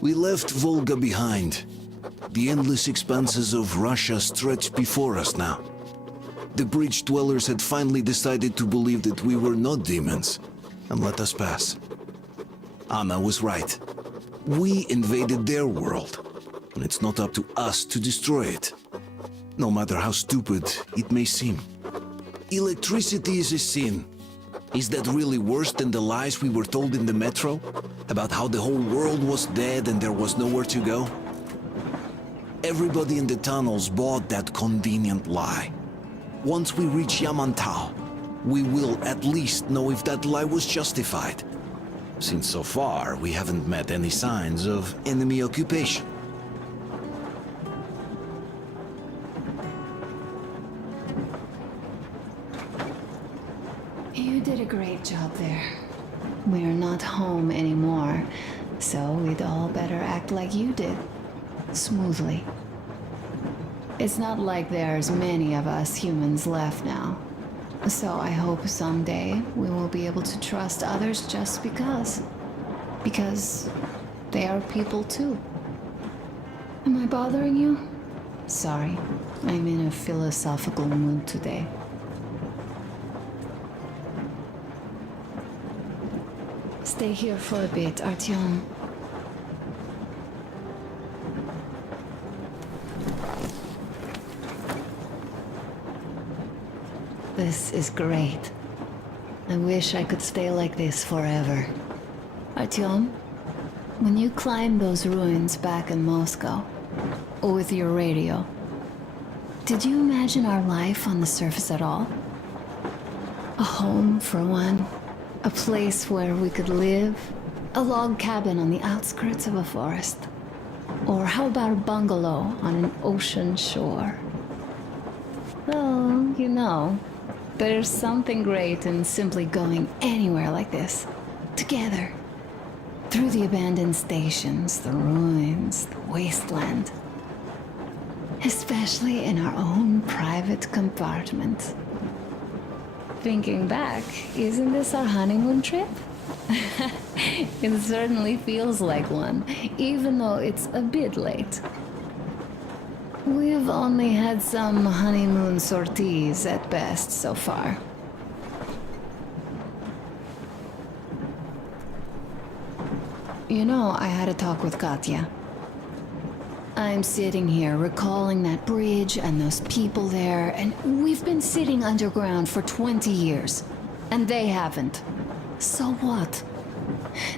We left Volga behind. The endless expanses of Russia stretched before us now. The bridge dwellers had finally decided to believe that we were not demons, and let us pass. Anna was right. We invaded their world, and it's not up to us to destroy it, no matter how stupid it may seem. Electricity is a sin. Is that really worse than the lies we were told in the metro? About how the whole world was dead and there was nowhere to go? Everybody in the tunnels bought that convenient lie. Once we reach Yamantau, we will at least know if that lie was justified. Since so far, we haven't met any signs of enemy occupation. You did a great job there. We're not home anymore, so we'd all better act like you did. Smoothly. It's not like there's many of us humans left now. So I hope someday we will be able to trust others just because. Because they are people too. Am I bothering you? Sorry, I'm in a philosophical mood today. Stay here for a bit, Artyom. This is great. I wish I could stay like this forever. Artyom, when you climbed those ruins back in Moscow, with your radio, did you imagine our life on the surface at all? A home, for one. A place where we could live. A log cabin on the outskirts of a forest. Or how about a bungalow on an ocean shore? Well, you know, there's something great in simply going anywhere like this, together, through the abandoned stations, the ruins, the wasteland, especially in our own private compartment. Thinking back, isn't this our honeymoon trip? It certainly feels like one, even though it's a bit late. We've only had some honeymoon sorties at best so far. You know, I had a talk with Katya. I'm sitting here recalling that bridge and those people there, and we've been sitting underground for 20 years, and they haven't. So what?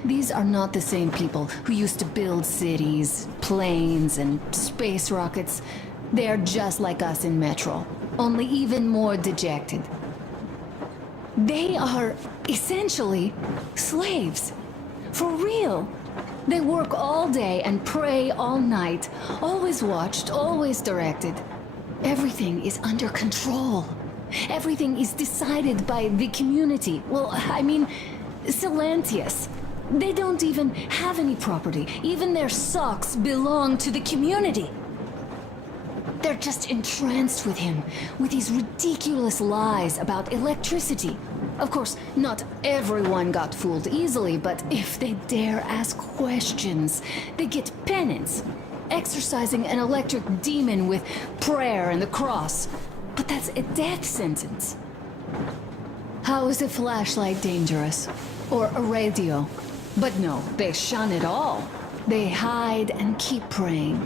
These are not the same people who used to build cities, planes, and space rockets. They're just like us in Metro, only even more dejected. They are essentially slaves. For real. They work all day and pray all night, always watched, always directed. Everything is under control. Everything is decided by the community. Well, I mean, Silantius. They don't even have any property. Even their socks belong to the community. They're just entranced with him, with these ridiculous lies about electricity. Of course, not everyone got fooled easily, but if they dare ask questions, they get penance. Exorcising an electric demon with prayer and the cross. But that's a death sentence. How is a flashlight dangerous? Or a radio? But no, they shun it all. They hide and keep praying.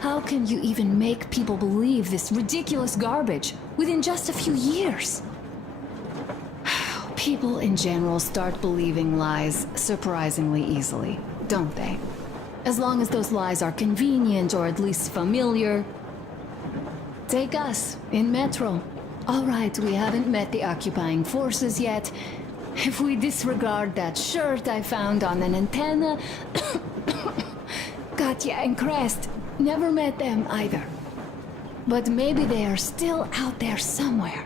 How can you even make people believe this ridiculous garbage within just a few years? People in general start believing lies surprisingly easily, don't they? As long as those lies are convenient or at least familiar. Take us, in Metro. All right, we haven't met the occupying forces yet. If we disregard that shirt I found on an antenna... Katya and Crest, never met them either. But maybe they are still out there somewhere.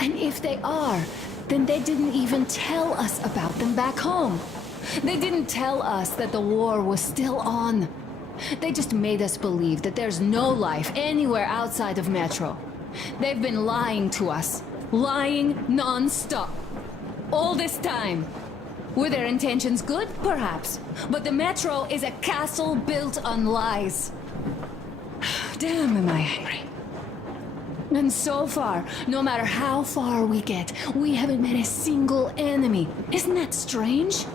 And if they are, then they didn't even tell us about them back home. They didn't tell us that the war was still on. They just made us believe that there's no life anywhere outside of Metro. They've been lying to us. Lying non-stop. All this time. Were their intentions good? Perhaps. But the Metro is a castle built on lies. Damn, am I angry. And so far, no matter how far we get, we haven't met a single enemy. Isn't that strange?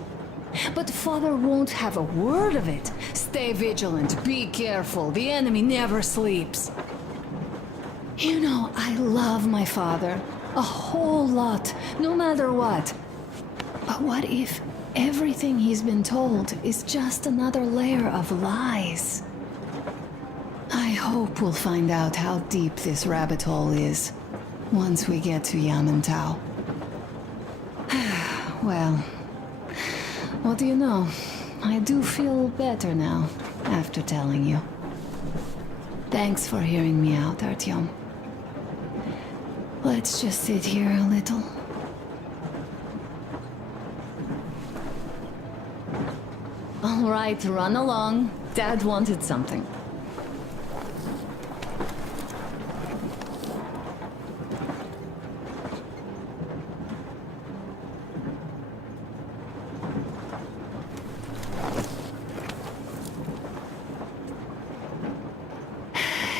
But Father won't have a word of it. Stay vigilant, be careful, the enemy never sleeps. You know, I love my father. A whole lot, no matter what. But what if everything he's been told is just another layer of lies? I hope we'll find out how deep this rabbit hole is once we get to Yamantau. Well, what do you know? I do feel better now after telling you. Thanks for hearing me out, Artyom. Let's just sit here a little. All right, run along. Dad wanted something.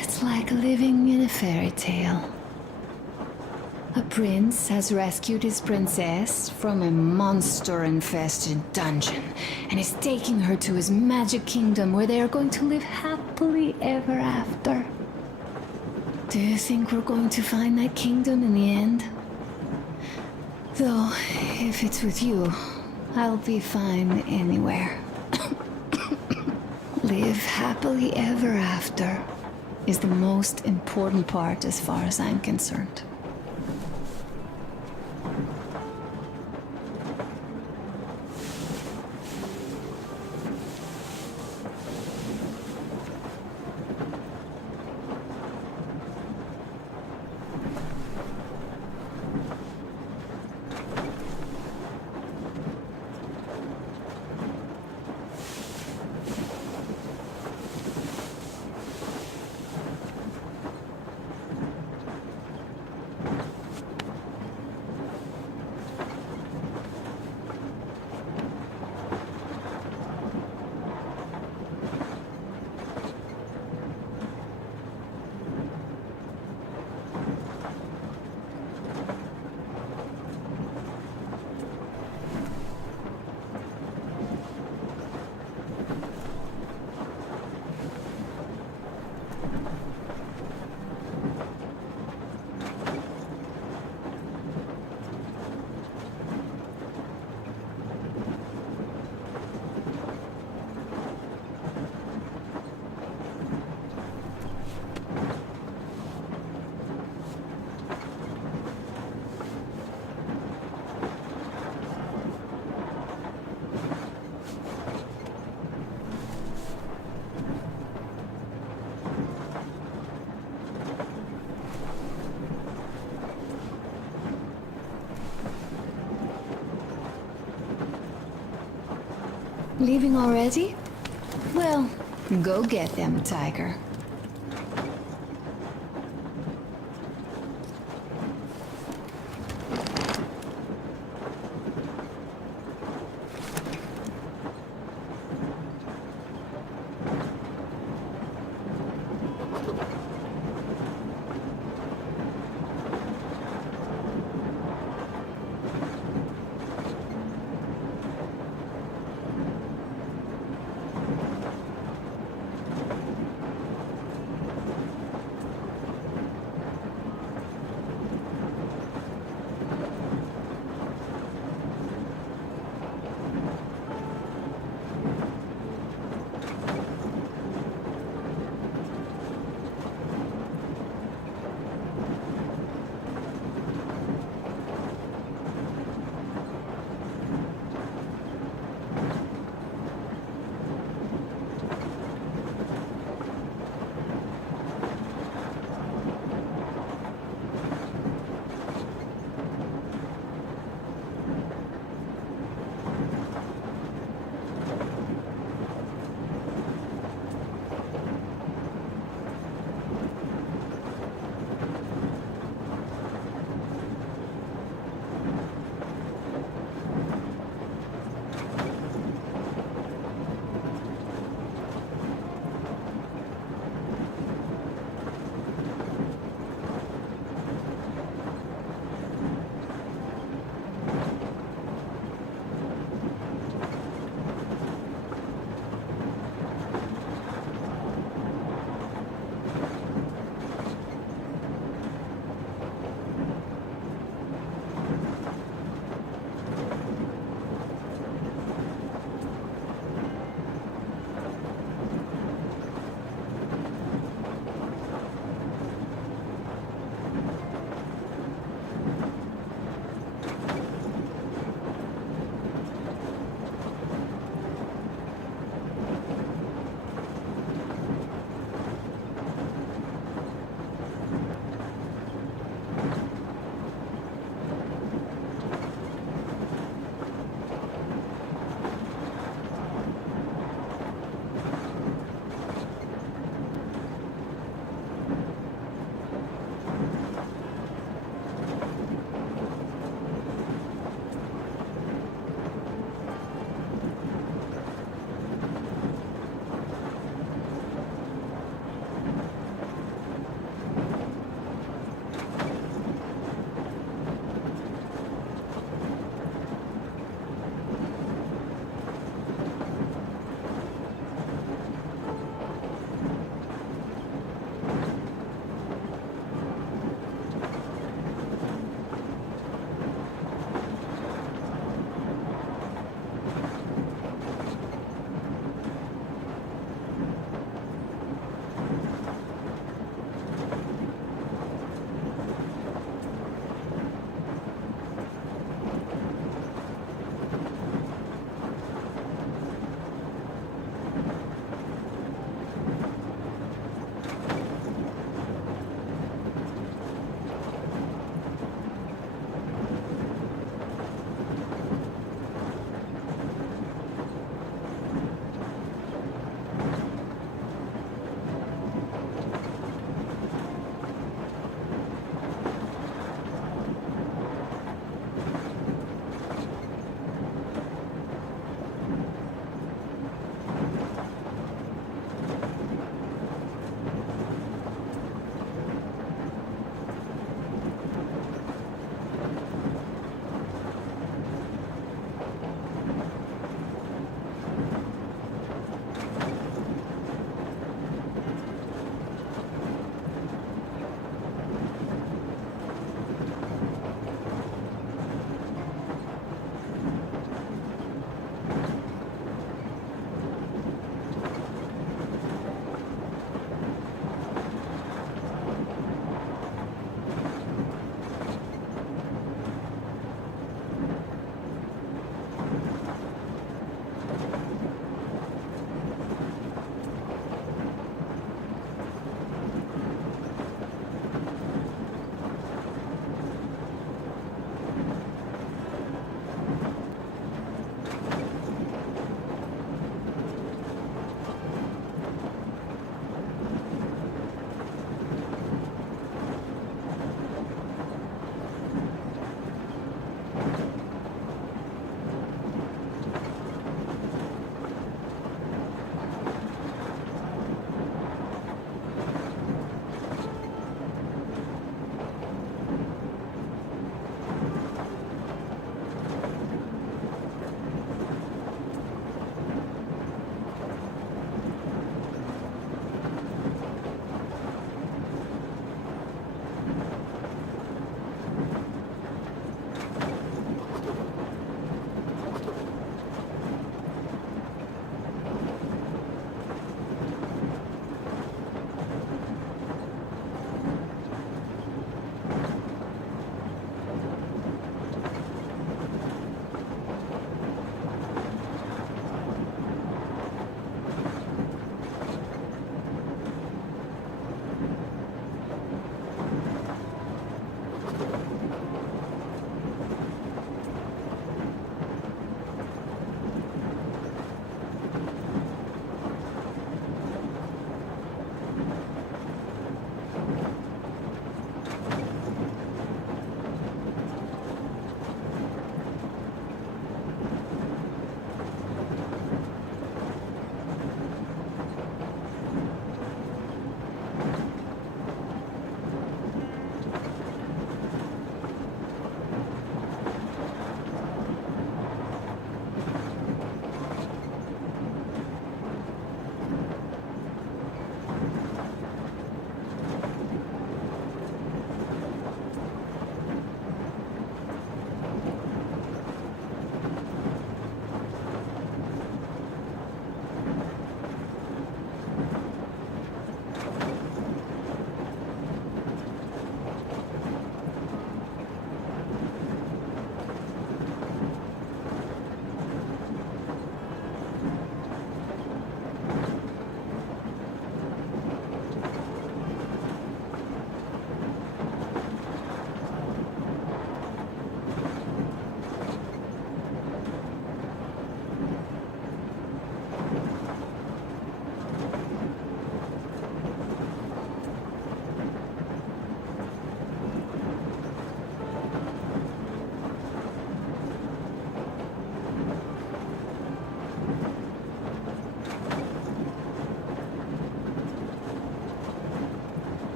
It's like living in a fairy tale. A prince has rescued his princess from a monster-infested dungeon and is taking her to his magic kingdom where they are going to live happily ever after. Do you think we're going to find that kingdom in the end? Though, if it's with you, I'll be fine anywhere. Live happily ever after is the most important part as far as I'm concerned. Leaving already? Well, go get them, Tiger.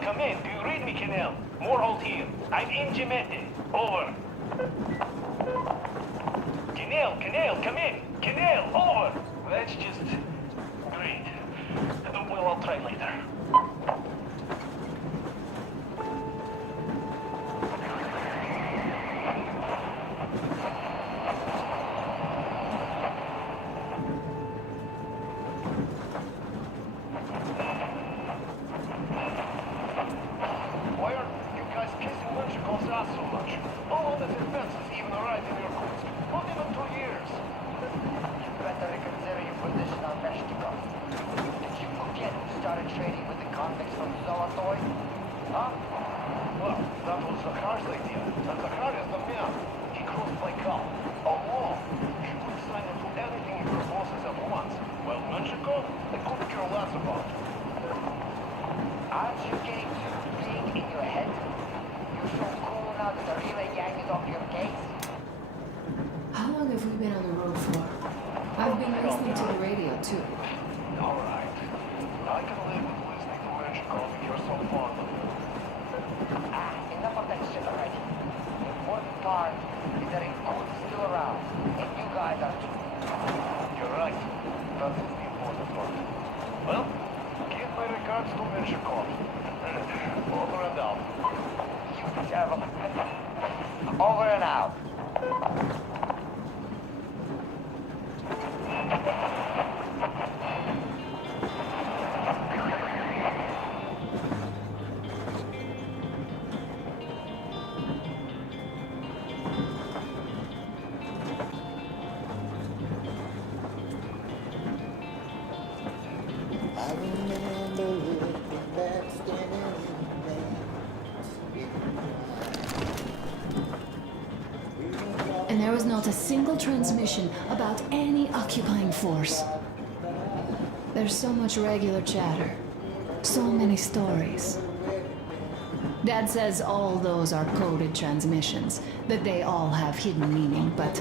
Come in. Do you read me, Canal? Morehold here. I'm in Gemete. Over. Canal, come in. Canal, over. That's just... great. Well, I'll try later. How long have we been on the road for? I've been listening to the radio, too. All right. I can live with listening to Menshikov if you're so fond of him. Enough of that shit already. The important part is that Inco's still around, and you guys are too. You're right. That is the important part. Well, give my regards to Menshikov. Over and out. You terrible. Over and out. I remember looking back, standing in the And there was not a single transmission about any occupying force. There's so much regular chatter. So many stories. Dad says all those are coded transmissions, that they all have hidden meaning, but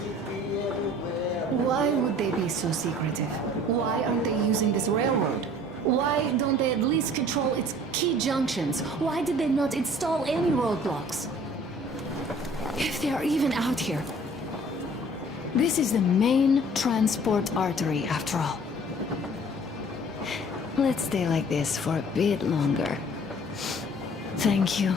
why would they be so secretive? Why aren't they using this railroad? Why don't they at least control its key junctions? Why did they not install any roadblocks? If they are even out here. This is the main transport artery, after all. Let's stay like this for a bit longer. Thank you.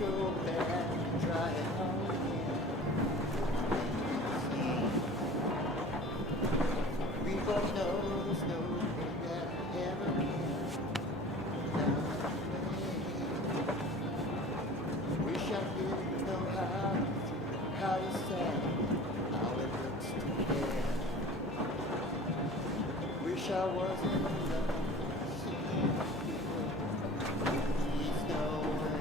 go back and try it all again. We both know there's no way that ever can. Wish I didn't know how to say how it looks to care. Wish I wasn't alone. Please no way.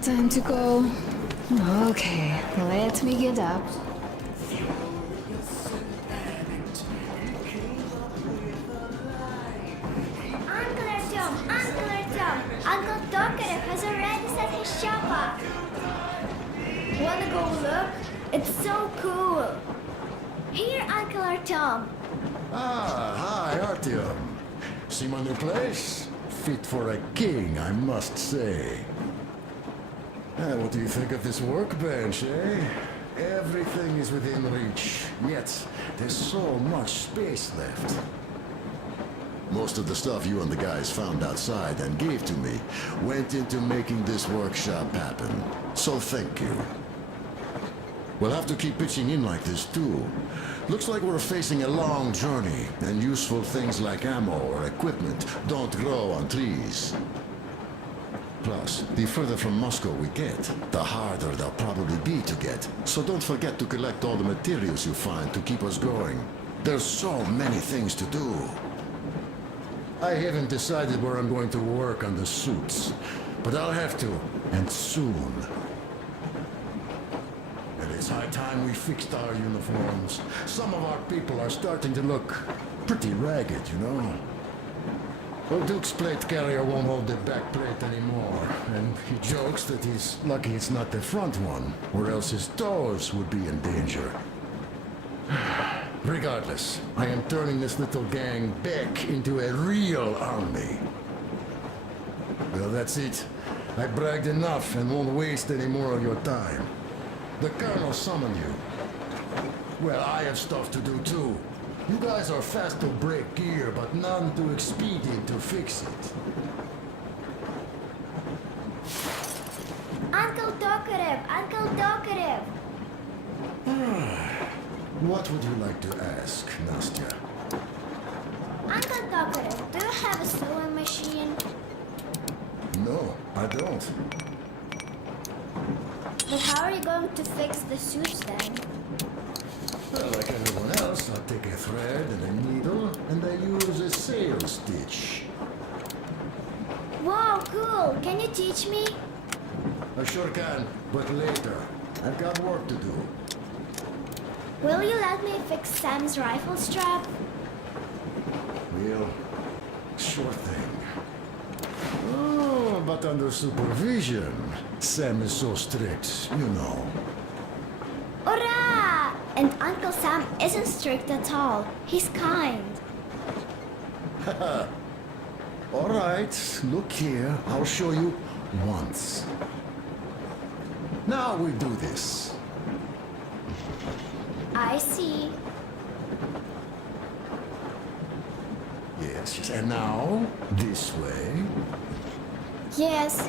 Time to go. Okay, let me get up. Uncle Talkative has already set his shop up. Wanna go look? It's so cool. Here, Uncle Artyom. Ah, hi, Artyom. See my new place? Fit for a king, I must say. What do you think of this workbench, eh? Everything is within reach, yet there's so much space left. Most of the stuff you and the guys found outside and gave to me went into making this workshop happen. So thank you. We'll have to keep pitching in like this too. Looks like we're facing a long journey, and useful things like ammo or equipment don't grow on trees. Plus, the further from Moscow we get, the harder they'll probably be to get. So don't forget to collect all the materials you find to keep us going. There's so many things to do. I haven't decided where I'm going to work on the suits, but I'll have to, and soon. And it's high time we fixed our uniforms. Some of our people are starting to look pretty ragged, you know? Well, Duke's plate carrier won't hold the back plate anymore, and he jokes that he's lucky it's not the front one, or else his toes would be in danger. Regardless, I am turning this little gang back into a real army. Well, that's it. I bragged enough and won't waste any more of your time. The Colonel summoned you. Well, I have stuff to do too. You guys are fast to break gear, but none too expedient to fix it. Uncle Talkative! Uncle Talkative! What would you like to ask, Nastya? Uncle Talkative, do you have a sewing machine? No, I don't. But how are you going to fix the suits then? Well, like everyone else, I'll take a thread and a needle, and I use a sail stitch. Wow, cool! Can you teach me? I sure can, but later. I've got work to do. Will you let me fix Sam's rifle strap? Well, sure thing. Oh, but under supervision. Sam is so strict, you know. Hurrah! And Uncle Sam isn't strict at all. He's kind. All right, look here. I'll show you once. Now we do this. I see. Yes, yes. And now, this way. Yes.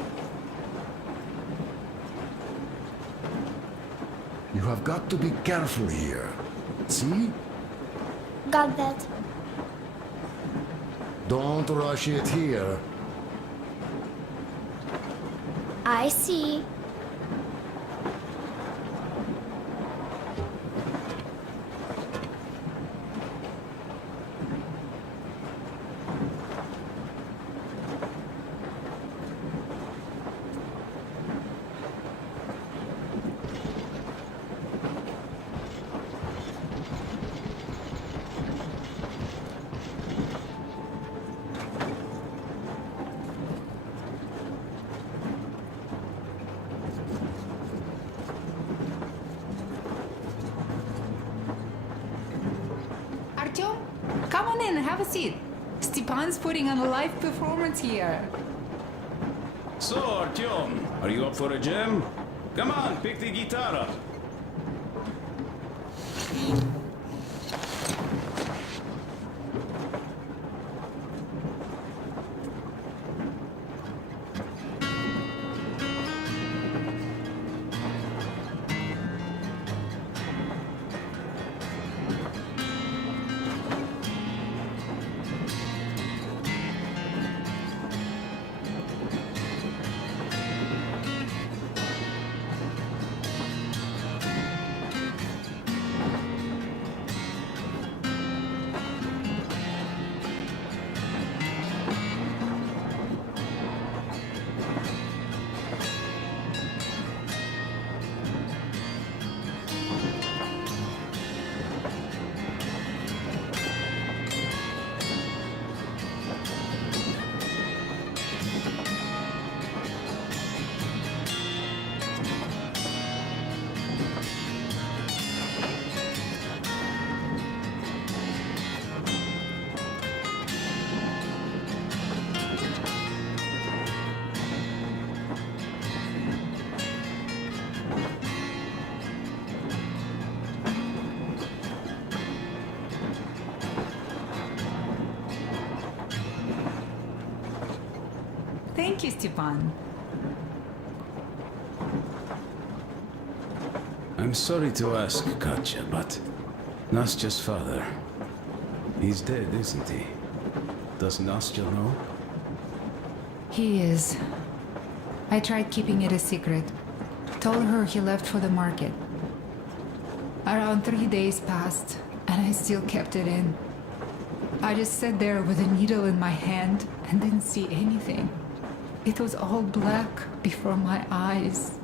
You have got to be careful here. See? Got that. Don't rush it here. I see. Artyom, come on in, have a seat. Stepan's putting on a live performance here. So, Artyom, are you up for a jam? Come on, pick the guitar up. Thank you, Stepan. I'm sorry to ask, Katya, but Nastya's father, he's dead, isn't he? Does Nastya know? He is. I tried keeping it a secret. Told her he left for the market. Around 3 days passed, and I still kept it in. I just sat there with a needle in my hand and didn't see anything. It was all black before my eyes.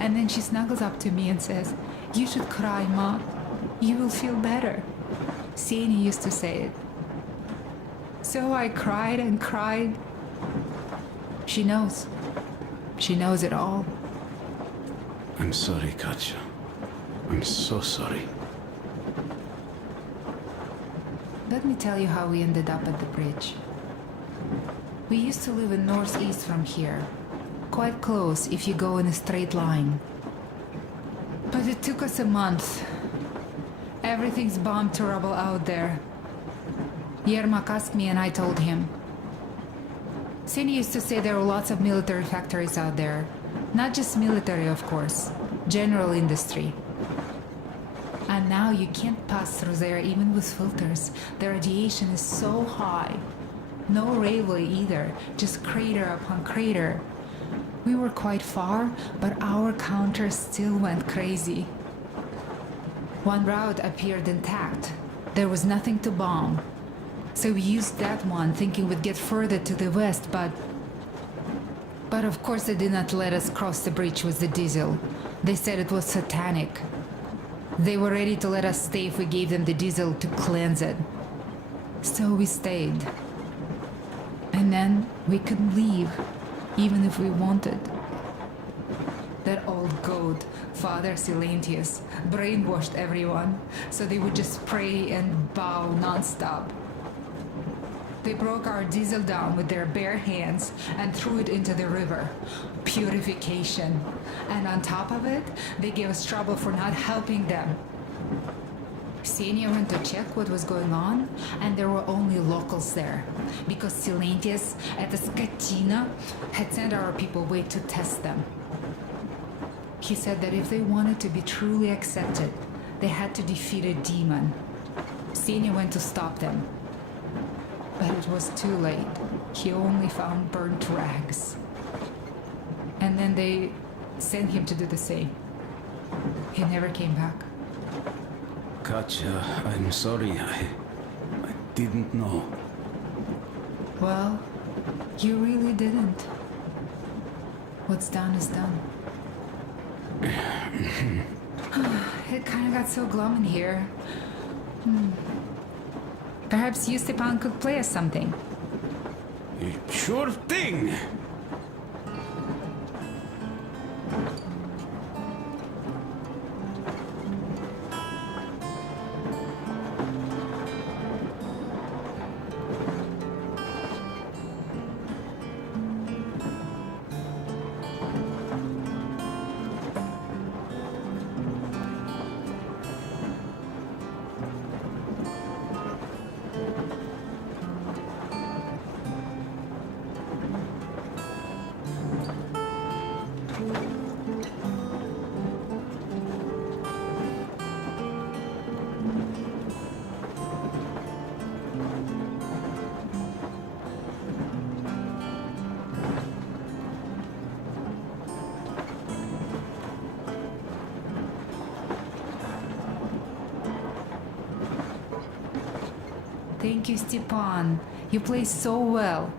And then she snuggles up to me and says, "You should cry, Ma. You will feel better." Sieni used to say it. So I cried and cried. She knows. She knows it all. I'm sorry, Katya. I'm so sorry. Let me tell you how we ended up at the bridge. We used to live in northeast from here. Quite close if you go in a straight line. But it took us a month. Everything's bombed to rubble out there. Yermak asked me and I told him. Sieni used to say there were lots of military factories out there. Not just military, of course. General industry. And now you can't pass through there even with filters. The radiation is so high. No railway either, just crater upon crater. We were quite far, but our counter still went crazy. One route appeared intact. There was nothing to bomb. So we used that one, thinking we'd get further to the west, but of course they did not let us cross the bridge with the diesel. They said it was satanic. They were ready to let us stay if we gave them the diesel to cleanse it. So we stayed. And then we couldn't leave, even if we wanted. That old goat, Father Silentius, brainwashed everyone so they would just pray and bow nonstop. They broke our diesel down with their bare hands and threw it into the river. Purification. And on top of it, they gave us trouble for not helping them. Senior went to check what was going on, and there were only locals there, because Silentius at the Skatina had sent our people away to test them. He said that if they wanted to be truly accepted, they had to defeat a demon. Senior went to stop them. But it was too late. He only found burnt rags. And then they sent him to do the same. He never came back. Katja, I'm sorry. I didn't know. Well, you really didn't. What's done is done. It kind of got so glum in here. Perhaps you, Stepan, could play us something. Sure thing! Thank you, Stepan. You play so well.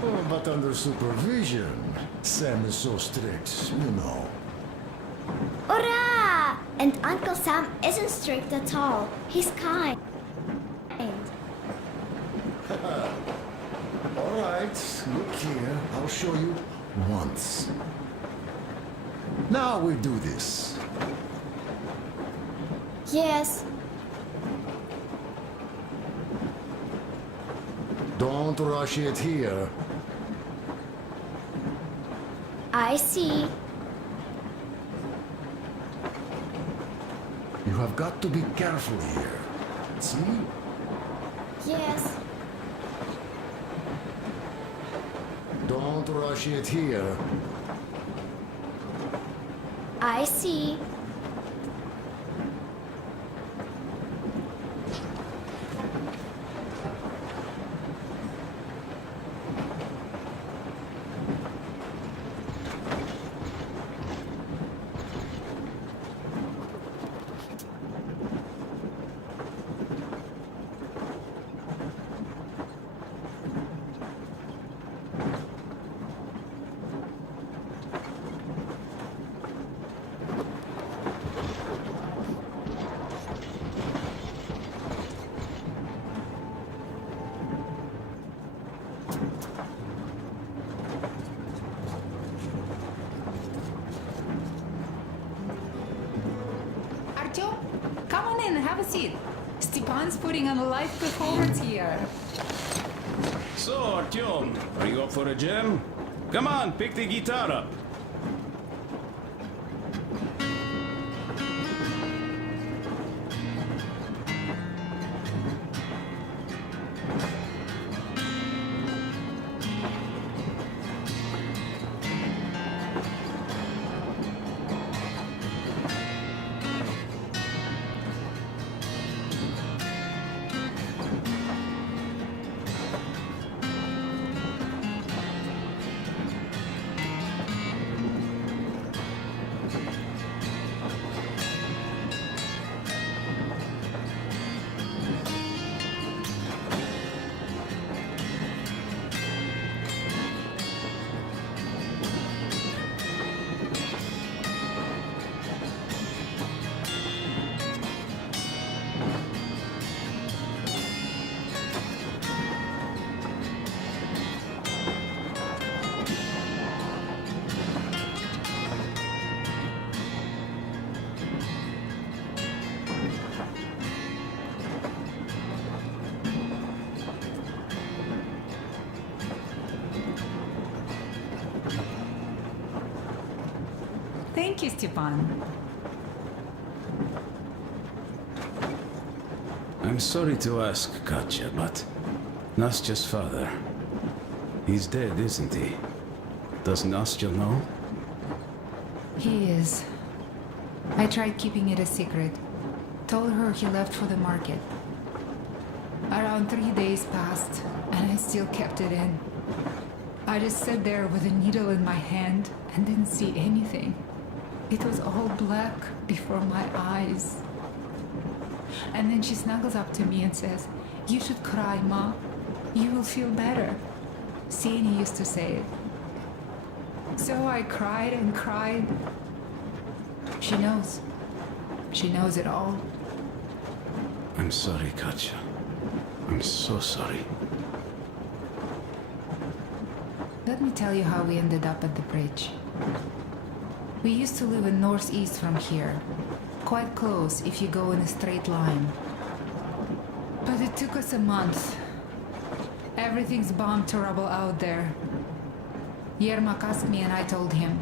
Oh, but under supervision. Sam is so strict, you know. Hurrah! And Uncle Sam isn't strict at all. He's kind. All right, look here. I'll show you once. Now we do this. Yes. Don't rush it here. I see. You have got to be careful here. See? Yes. Don't rush it here. I see. have a seat. Stepan's putting on a live performance here. So, Artyom, are you up for a jam? Come on, pick the guitar up. Thank you, Stepan. I'm sorry to ask, Katya, but Nastya's father, he's dead, isn't he? Does Nastya know? He is. I tried keeping it a secret. Told her he left for the market. Around 3 days passed, and I still kept it in. I just sat there with a needle in my hand and didn't see anything. It was all black before my eyes. And then she snuggles up to me and says, "You should cry, Ma. You will feel better." Sani used to say it. So I cried and cried. She knows. She knows it all. I'm sorry, Katya. I'm so sorry. Let me tell you how we ended up at the bridge. We used to live in northeast from here. Quite close if you go in a straight line. But it took us a month. Everything's bombed to rubble out there. Yermak asked me and I told him.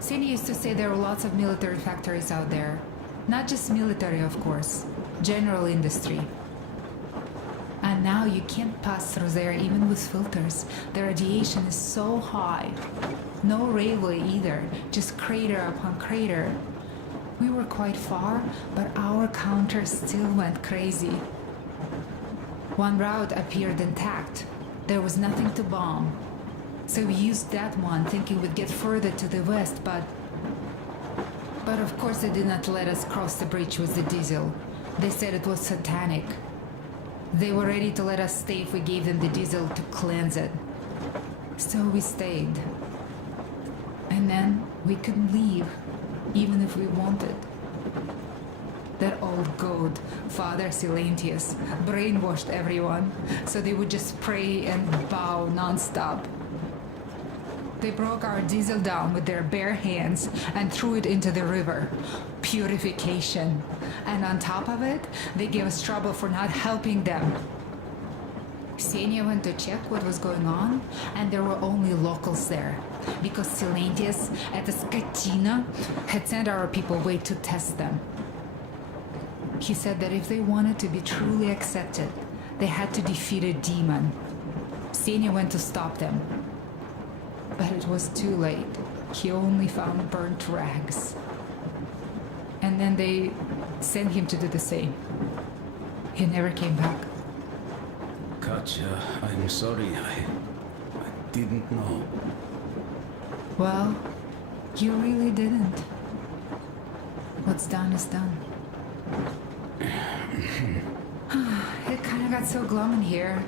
Sini used to say there were lots of military factories out there. Not just military, of course. General industry. And now you can't pass through there even with filters. The radiation is so high. No railway either, just crater upon crater. We were quite far, but our counter still went crazy. One route appeared intact. There was nothing to bomb. So we used that one, thinking we'd get further to the west, but of course they did not let us cross the bridge with the diesel. They said it was satanic. They were ready to let us stay if we gave them the diesel to cleanse it. So we stayed. And then we couldn't leave, even if we wanted. That old goat, Father Silentius, brainwashed everyone, so they would just pray and bow non-stop. They broke our diesel down with their bare hands and threw it into the river. Purification. And on top of it, they gave us trouble for not helping them. Ksenia went to check what was going on, and there were only locals there, because Silentius at the Skatina had sent our people away to test them. He said that if they wanted to be truly accepted, they had to defeat a demon. Ksenia went to stop them. But it was too late. He only found burnt rags. And then they sent him to do the same. He never came back. Katya, I'm sorry. I didn't know. Well, you really didn't. What's done is done. It kind of got so glum in here.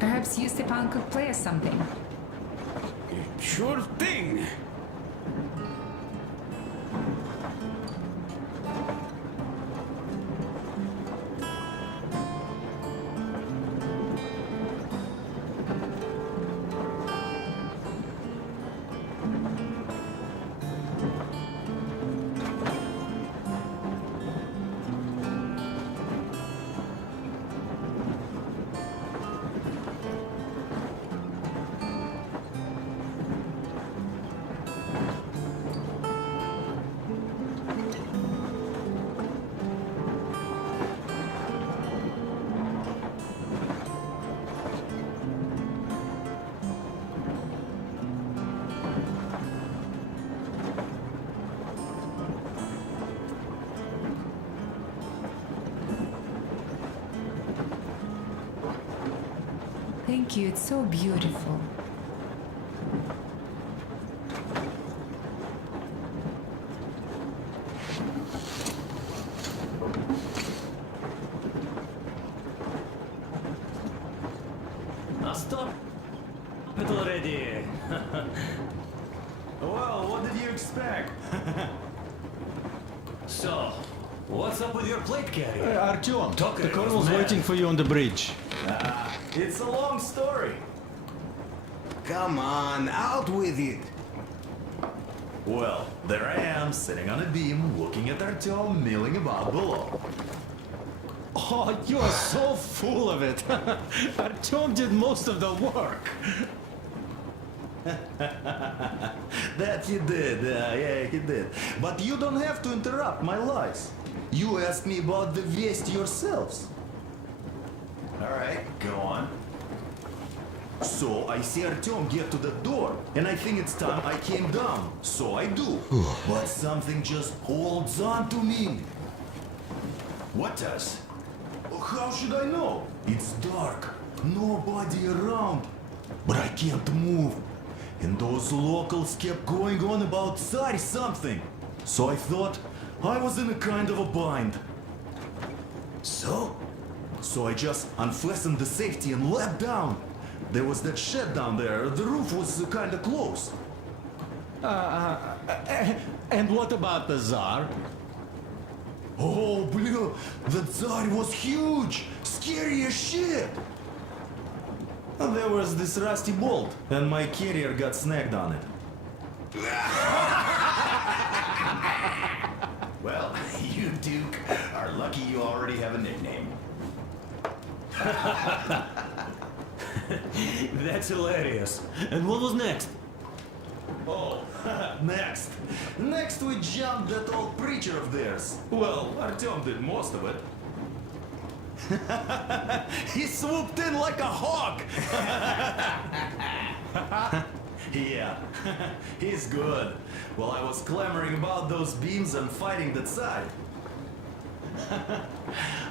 Perhaps you, Stepan, could play us something. Sure thing. Thank you, it's so beautiful. Stop it already. Well, what did you expect? So, what's up with your plate carrier? Artyom, Tucker, the colonel's man. waiting for you on the bridge. It's a long story. Come on, out with it. Well, there I am, sitting on a beam, looking at Artyom milling about below. Oh, you are so full of it. Artyom did most of the work. That he did, yeah, he did. But you don't have to interrupt my lies. You asked me about the Vest yourselves. Alright, go on. So I see Artyom get to the door, and I think it's time I came down. So I do. But something just holds on to me. What does? How should I know? It's dark, nobody around. But I can't move. And those locals kept going on about Tsar something. So I thought I was in a kind of a bind. So I just unfastened the safety and leapt down. There was that shed down there. The roof was kind of close. And what about the Tsar? Oh, blue, the Tsar was huge, scary as shit. And there was this rusty bolt, and my carrier got snagged on it. Well, you Duke are lucky you already have a nickname. That's hilarious. And what was next? Oh, next. Next we jumped that old preacher of theirs. Well, Artyom did most of it. He swooped in like a hawk. Yeah, he's good. While I was clamoring about those beams and fighting that side.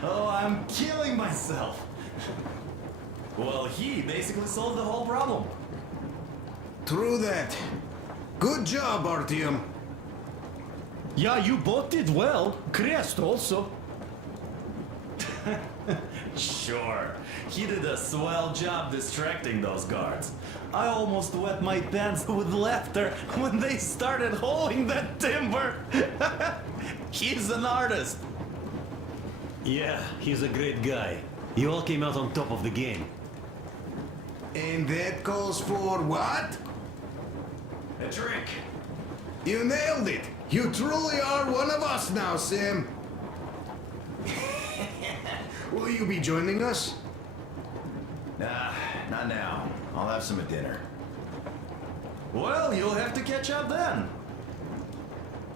Oh, I'm killing myself. Well, he basically solved the whole problem. True that. Good job, Artyom. Yeah, you both did well. Crest also. Sure, he did a swell job distracting those guards. I almost wet my pants with laughter when they started hauling that timber. He's an artist. Yeah, he's a great guy. You all came out on top of the game. And that calls for what? A drink. You nailed it. You truly are one of us now, Sam. Will you be joining us? Nah, not now. I'll have some at dinner. Well, you'll have to catch up then.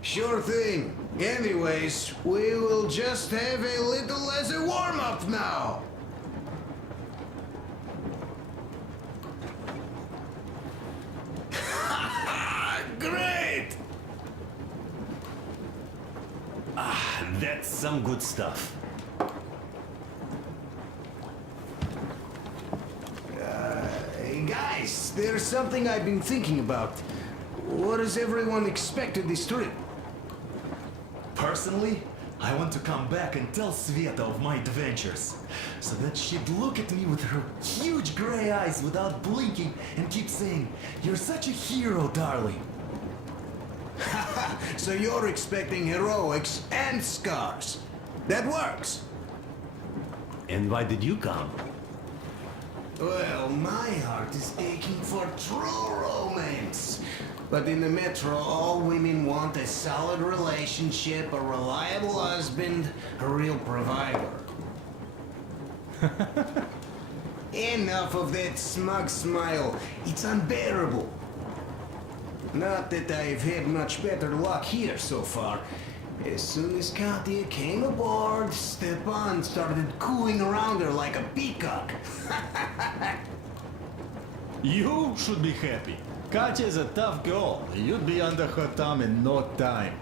Sure thing. Anyways, we will just have a little as a warm-up now. Great! That's some good stuff. Hey guys, there's something I've been thinking about. What does everyone expect of this trip? Personally, I want to come back and tell Sveta of my adventures, so that she'd look at me with her huge gray eyes without blinking and keep saying, "You're such a hero, darling." So you're expecting heroics and scars. That works. And why did you come? Well, my heart is aching for true romance. But in the metro, all women want a solid relationship, a reliable husband, a real provider. Enough of that smug smile. It's unbearable. Not that I've had much better luck here so far. As soon as Katya came aboard, Stepan started cooing around her like a peacock. You should be happy. Katya is a tough girl. You'd be under her thumb in no time.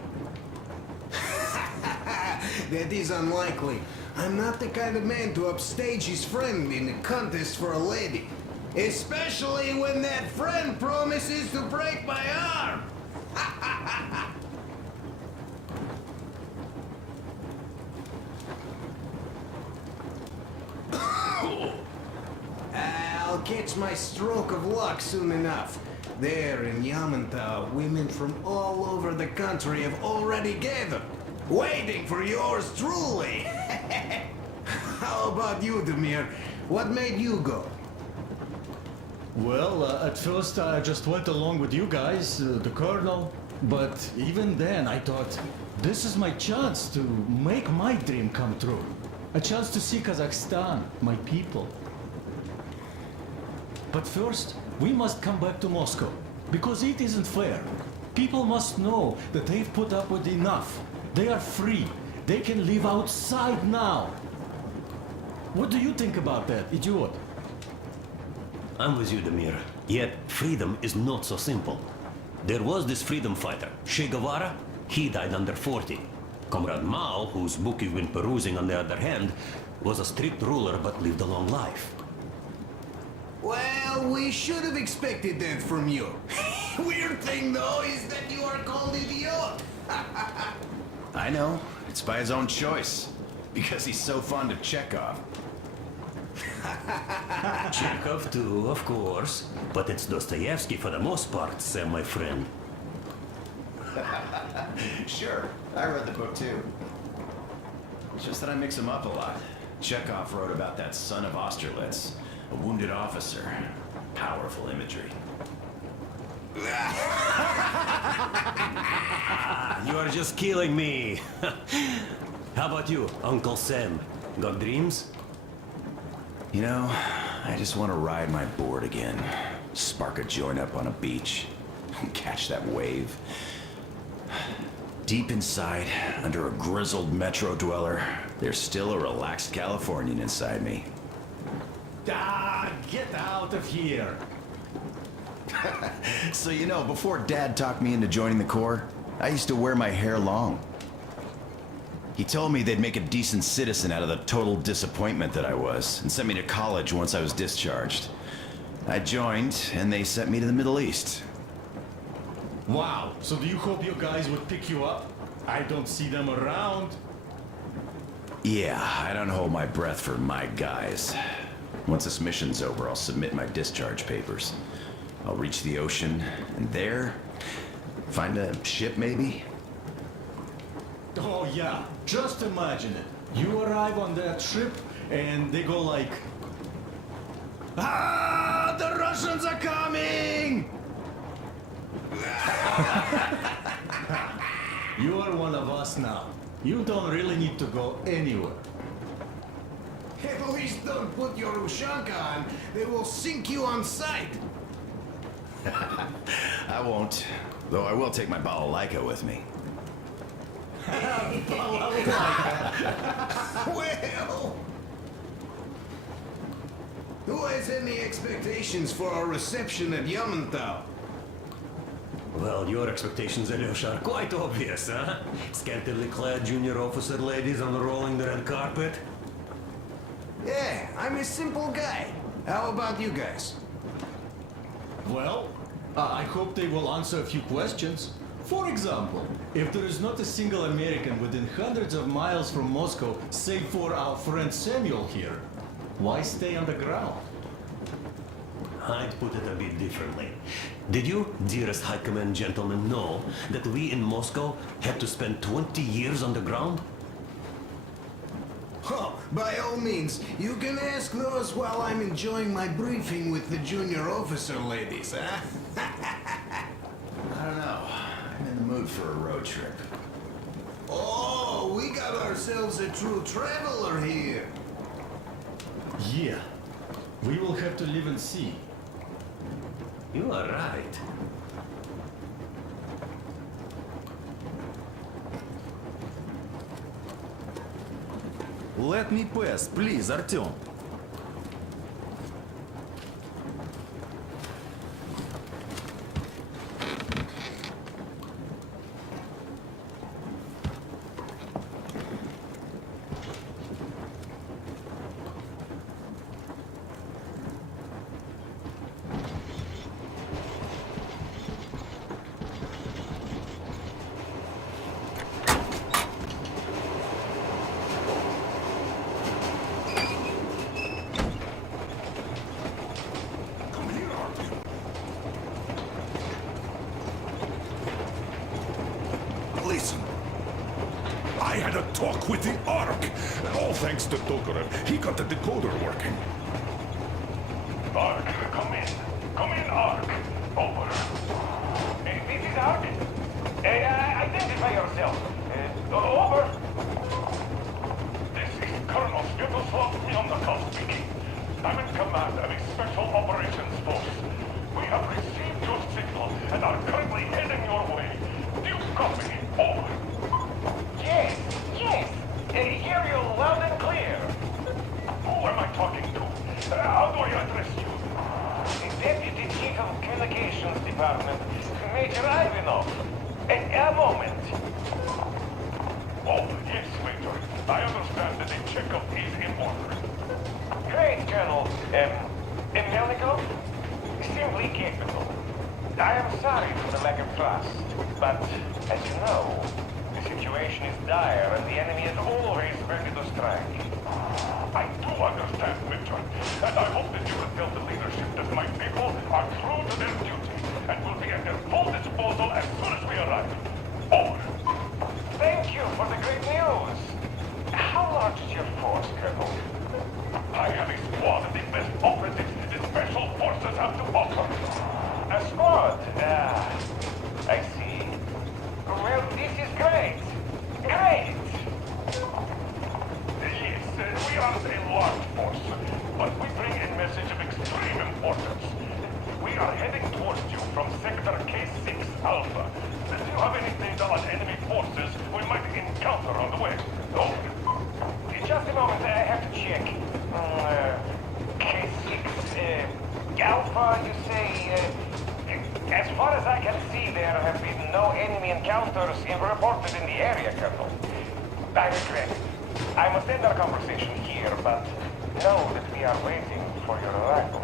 That is unlikely. I'm not the kind of man to upstage his friend in a contest for a lady. Especially when that friend promises to break my arm. I'll catch my stroke of luck soon enough. There in Yamantau, women from all over the country have already gathered, waiting for yours truly. How about you, Demir? What made you go? Well, at first I just went along with you guys, the colonel. But even then I thought, this is my chance to make my dream come true. A chance to see Kazakhstan, my people. But first, we must come back to Moscow, because it isn't fair. People must know that they've put up with enough. They are free. They can live outside now. What do you think about that, idiot? I'm with you, Demir. Yet, freedom is not so simple. There was this freedom fighter, Che Guevara. He died under 40. Comrade Mao, whose book you've been perusing on the other hand, was a strict ruler but lived a long life. Well, we should have expected that from you. Weird thing, though, is that you are called idiot. I know. It's by his own choice. Because he's so fond of Chekhov. Chekhov too, of course. But it's Dostoevsky for the most part, Sam, my friend. Sure, I read the book too. It's just that I mix them up a lot. Chekhov wrote about that son of Austerlitz, a wounded officer. Powerful imagery. You are just killing me. How about you, Uncle Sam? Got dreams? You know, I just want to ride my board again. Spark a joint up on a beach. Catch that wave. Deep inside, under a grizzled metro dweller, there's still a relaxed Californian inside me. Ah, get out of here! So you know, before Dad talked me into joining the Corps, I used to wear my hair long. He told me they'd make a decent citizen out of the total disappointment that I was, and sent me to college once I was discharged. I joined, and they sent me to the Middle East. Wow, so do you hope your guys would pick you up? I don't see them around. Yeah, I don't hold my breath for my guys. Once this mission's over, I'll submit my discharge papers. I'll reach the ocean, and there, find a ship maybe? Oh yeah, just imagine it. You arrive on that ship, and they go like... Ah, the Russians are coming! You are one of us now. You don't really need to go anywhere. At least don't put your Ushanka on. They will sink you on sight. I won't, though I will take my balalaika with me. Well... Who has any expectations for our reception at Yamantau? Well, your expectations, Alyosha, are quite obvious, huh? Scantily clad junior officer ladies unrolling the red carpet. Yeah, I'm a simple guy. How about you guys? Well, I hope they will answer a few questions. For example, if there is not a single American within hundreds of miles from Moscow, save for our friend Samuel here, why stay on the ground? I'd put it a bit differently. Did you, dearest High Command gentlemen, know that we in Moscow had to spend 20 years on the ground? Oh, by all means, you can ask those while I'm enjoying my briefing with the junior officer ladies, huh? I don't know. I'm in the mood for a road trip. Oh, we got ourselves a true traveler here. Yeah, we will have to live and see. You are right. Let me pass, please, Artyom. talk with the Ark. All thanks to Tokarev. He got the decoder working. Ark, come in. Come in, Ark. Over. This is Ark. Identify yourself. Over. This is Colonel Sviatoslav Myonnikov speaking. I'm in command of a special operations force. We have received your signal and are currently heading your way. Do you copy? Over. Yes. Hear you loud and clear. Who am I talking to? How do I address you? The Deputy Chief of Communications Department, Major Ivanov. A moment. Oh, yes, Major. I understand that the checkup is in order. Great, Colonel. Melnikov? Simply capable. I am sorry for the lack of trust, but as you know, the situation is dire and the enemy is always ready to strike. I do understand, Major, and I hope that you will tell the leadership that my people are true to their duty and will be at their full disposal as soon as we arrive. Over. Thank you for the great news. How large is your force, Colonel? I have a squad of the best operatives the special forces have to offer. A squad? I see. Well, this is great. Great! Yes, we are a large force, but we bring a message of extreme importance. We are heading towards you from Sector K6 Alpha. Do you have any data on enemy forces we might encounter on the way? Over. Just a moment, I have to check. K6, Alpha, you say? As far as I can see, there have been no enemy encounters reported in the area, Colonel. I regret. I must end our conversation here, but know that we are waiting for your arrival.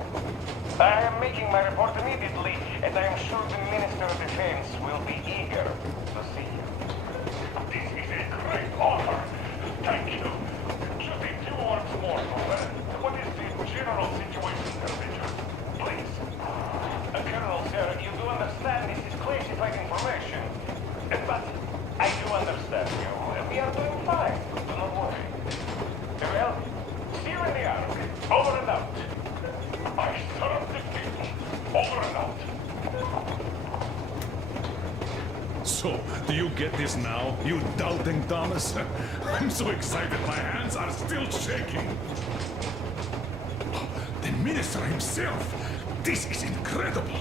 I am making my report immediately, and I am sure the Minister of Defense will be eager to see you. This is a great honor. Thank you. Just a few words more, what is the general situation, Major? Please. Colonel, sir, you do understand this is classified information. But I do understand you. We are doing fine. Do not worry. Well, see you in the Ark. Over and out. I serve the people. Over and out. So, do you get this now, you doubting Thomas? I'm so excited my hands are still shaking. The minister himself! This is incredible!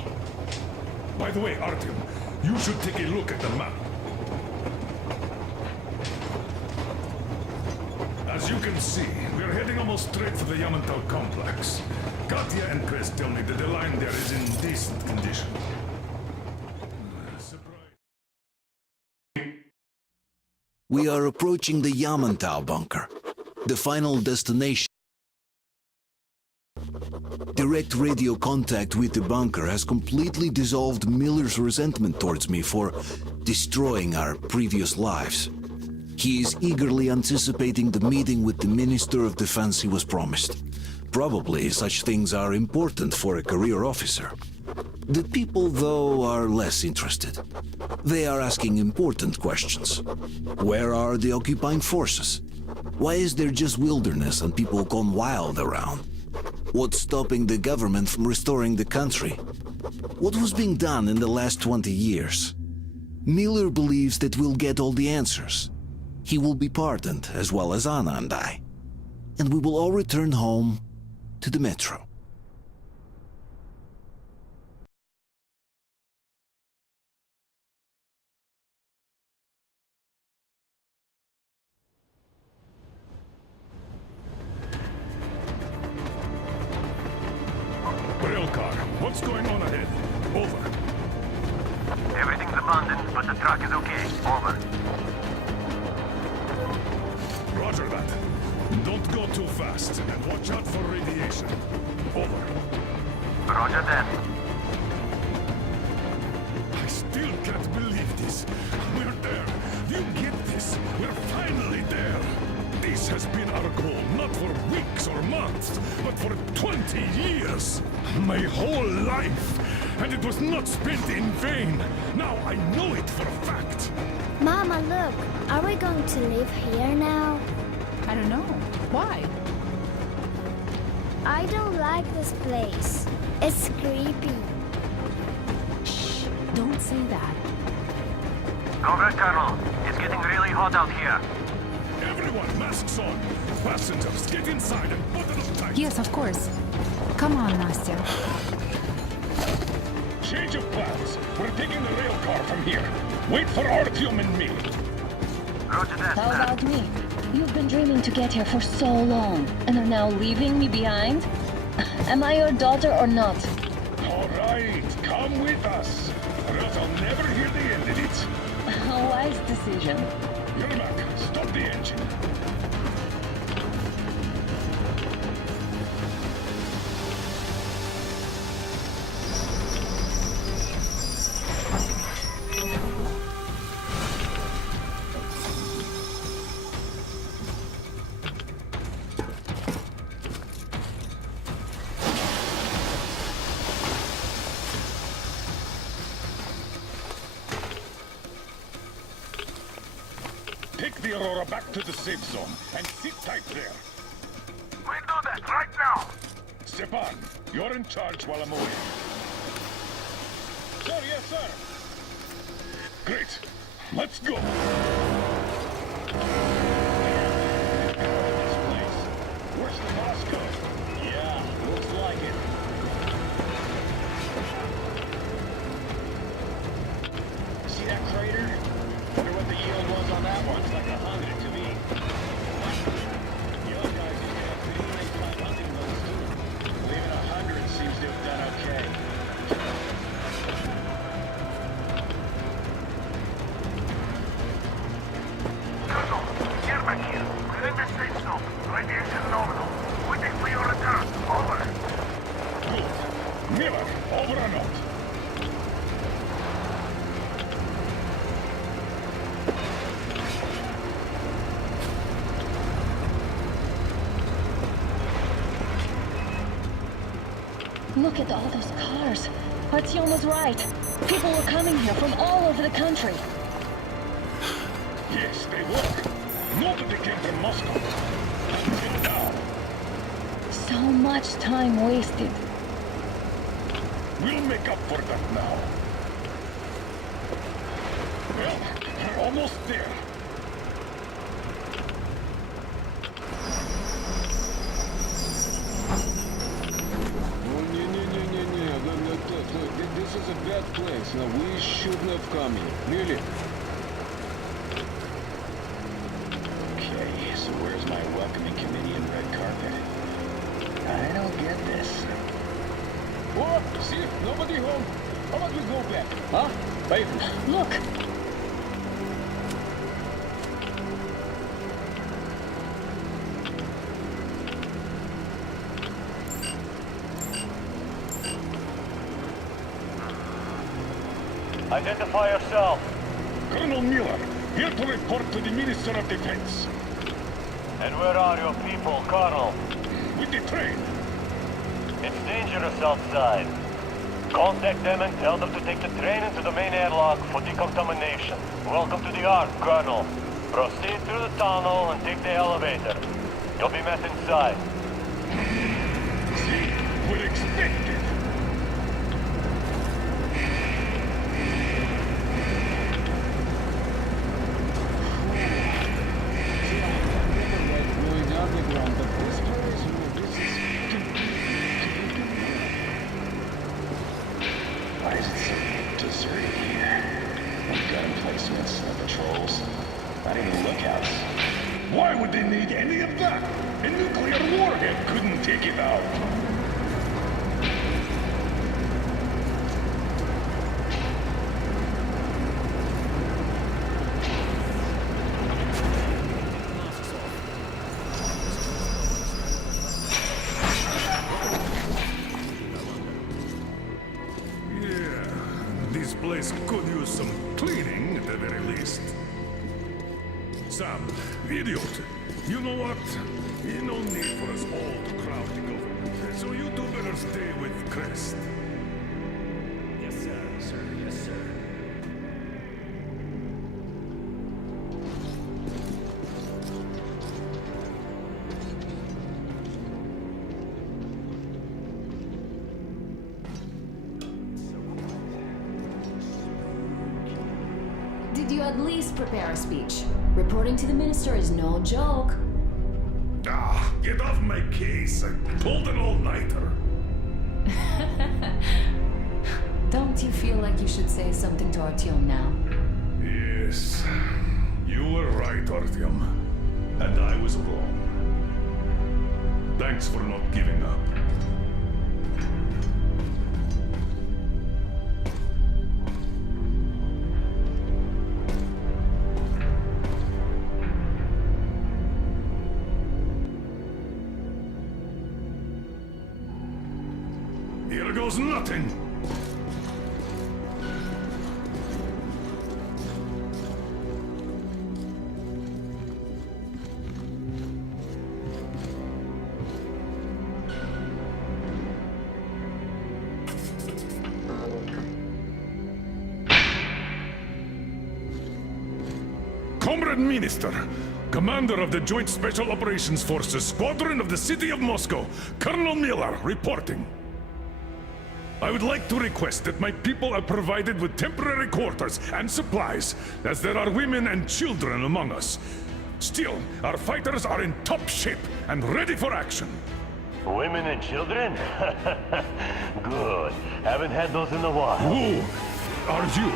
By the way, Artyom, you should take a look at the map. As you can see, we're heading almost straight for the Yamantau complex. Katya and Chris tell me that the line there is in decent condition. We are approaching the Yamantau bunker, the final destination. Direct radio contact with the bunker has completely dissolved Miller's resentment towards me for destroying our previous lives. He is eagerly anticipating the meeting with the Minister of Defense he was promised. Probably such things are important for a career officer. The people, though, are less interested. They are asking important questions. Where are the occupying forces? Why is there just wilderness and people gone wild around? What's stopping the government from restoring the country? What was being done in the last 20 years? Miller believes that we'll get all the answers. He will be pardoned, as well as Anna and I. And we will all return home to the metro. Railcar, what's going on ahead? Over. Everything's abandoned, but the truck is okay. Over. Roger that. Don't go too fast, and watch out for radiation. Over. Roger that. I still can't believe this. We're there. Do you get this? We're finally there. This has been our goal, not for weeks or months, but for 20 years. My whole life. and it was not spent in vain. Now I know it for a fact. Mama, look. Are we going to live here now? I don't know. Why? I don't like this place. It's creepy. Shh, don't say that. Comrade Colonel, it's getting really hot out here. Everyone, masks on. Passengers, get inside and button up tight. Yes, of course. Come on, Nastya. Change of plans. We're taking the rail car from here. Wait for Artyom and me. Roger that, How sir. about me? You've been dreaming to get here for so long, and are now leaving me behind? Am I your daughter or not? All right, come with us. Or else I'll never hear the end of it. A wise decision. Yermak, stop the engine. Take the Aurora back to the safe zone and sit tight there. We'll do that right now. Stepan, you're in charge while I'm away. Sir, yes, sir. Great. Let's go. This place. Worse than Moscow. Yeah, looks like it. See that crater? Wonder what the yield was on that one. It's like 100 to me. The old guys used to have pretty nice time hunting those too. Leaving 100 seems to have done okay. Colonel, Yermak here. We're in the safe zone. Radiation nominal. Waiting for your return. Over. Good. Miller, over or not? Look at all those cars. Artyom was right. People were coming here from all over the country. Yes, they were. Nobody came from Moscow. Until now. So much time wasted. We'll make up for that now. Well, we're almost there. Look, this is a bad place. Now, we shouldn't have come here. Really? Okay, so where's my welcoming committee and red carpet? I don't get this. Oh, see? Nobody home. How about we go back? Huh? Baby. Look! Identify yourself. Colonel Miller, here to report to the Minister of Defense. And where are your people, Colonel? With the train. It's dangerous outside. Contact them and tell them to take the train into the main airlock for decontamination. Welcome to the Ark, Colonel. Proceed through the tunnel and take the elevator. You'll be met inside. See, we're expected. Going underground, but this place, this is... Why is it so deserted here? No gun emplacements, no patrols, not even lookouts. Why would they need any of that? A nuclear warhead couldn't take it out. Yeah, this place could use some cleaning at the very least. Sam, idiot, you know what? No need for us all to crowd together. So you two better stay with Crest. suggested you at least prepare a speech. Reporting to the minister is no joke. Ah, get off my case. I pulled an all-nighter. Don't you feel like you should say something to Artyom now? Yes. You were right, Artyom. And I was wrong. Thanks for not giving up. Here goes nothing! Comrade Minister, Commander of the Joint Special Operations Forces, Squadron of the City of Moscow, Colonel Miller, reporting. I would like to request that my people are provided with temporary quarters and supplies, as there are women and children among us. Still, our fighters are in top shape and ready for action. Women and children? Good. Haven't had those in a while. Who are you?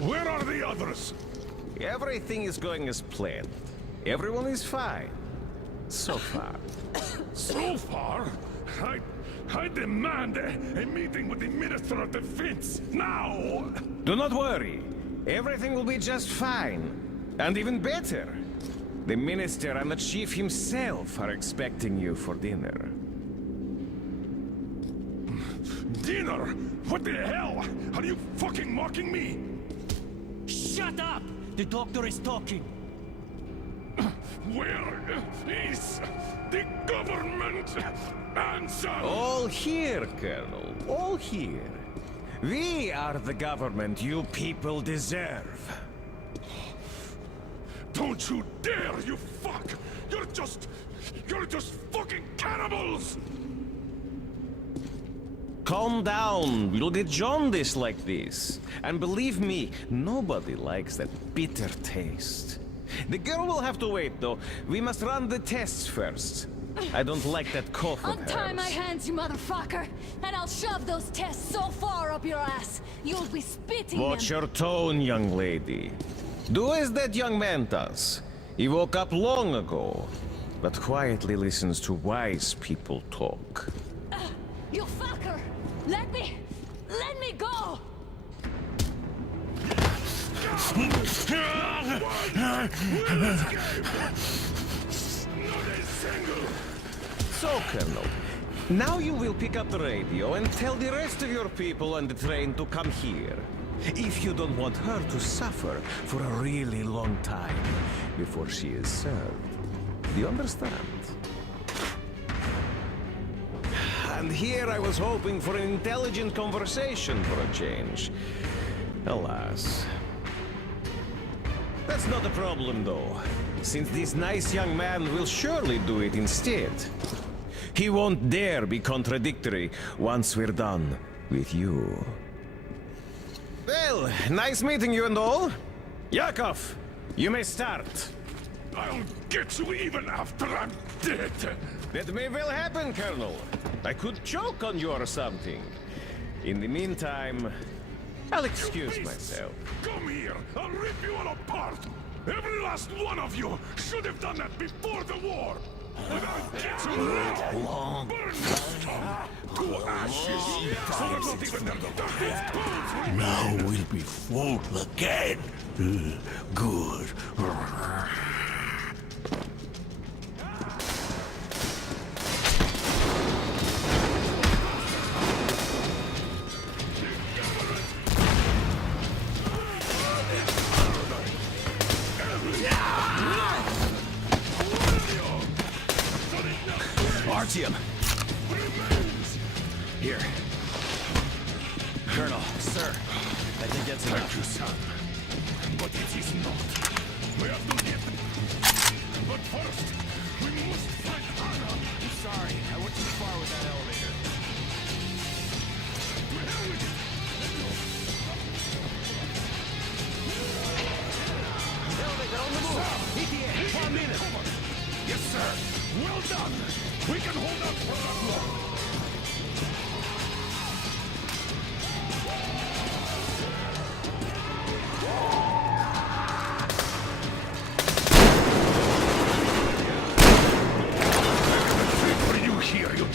Where are the others? Everything is going as planned. Everyone is fine. So far. So far? I demand a meeting with the Minister of Defense, now! Do not worry. Everything will be just fine. And even better. The Minister and the Chief himself are expecting you for dinner. Dinner? What the hell? Are you fucking mocking me? Shut up! The doctor is talking. Where is the government? Answer! All here, Colonel. All here. We are the government you people deserve. Don't you dare, you fuck! You're just fucking cannibals! Calm down. We'll get jaundice like this. And believe me, nobody likes that bitter taste. The girl will have to wait, though. We must run the tests first. I don't like that cough of Untie hers. my hands, you motherfucker, and I'll shove those tests so far up your ass, you'll be spitting Watch them. your tone, young lady. Do as that young man does. He woke up long ago, but quietly listens to wise people talk. You fucker! Let me go! So, Colonel, now you will pick up the radio and tell the rest of your people on the train to come here. If you don't want her to suffer for a really long time before she is served. Do you understand? And here I was hoping for an intelligent conversation for a change. Alas. That's not a problem, though, since this nice young man will surely do it instead. He won't dare be contradictory once we're done with you. Well, nice meeting you and all. Yakov, you may start. I'll get you even after I'm dead. That may well happen, Colonel. I could choke on you or something. In the meantime, I'll excuse myself. Come here! I'll rip you all apart! Every last one of you should have done that before the war! Long to ashes, so that not even their darkest bones. Now we'll be full again. Good. Artyom! Here. Colonel, sir. I think that's enough. Thank you, son. But it is not. We have to get them. But first, we must find Anna. I'm sorry. I went too far with that elevator. To hell with it. Elevator on the move! ETA, 1 minute! Yes, sir. Well done. We can hold out for that long. For you here, you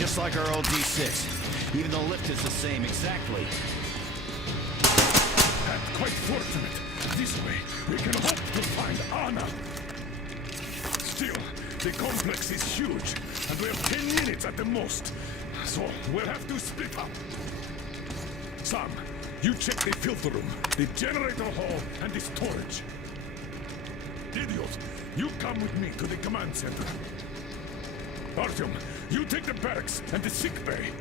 Just like our old D6. Even the lift is the same, exactly. That's quite fortunate. This way, we can hope to find Anna. Still, the complex is huge, and we have 10 minutes at the most. So, we'll have to split up. Sam, you check the filter room, the generator hall, and the storage. Idiot, you come with me to the command center. Artyom, you take the barracks and the sick bay.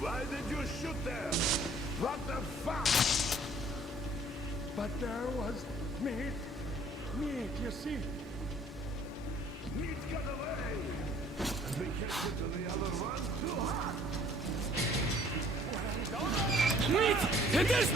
Why did you shoot there? What the fuck? But there was meat. Meat, you see? Meat got away. And we can't get to the other one too hot. Meat! It is...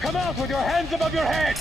Come out with your hands above your head!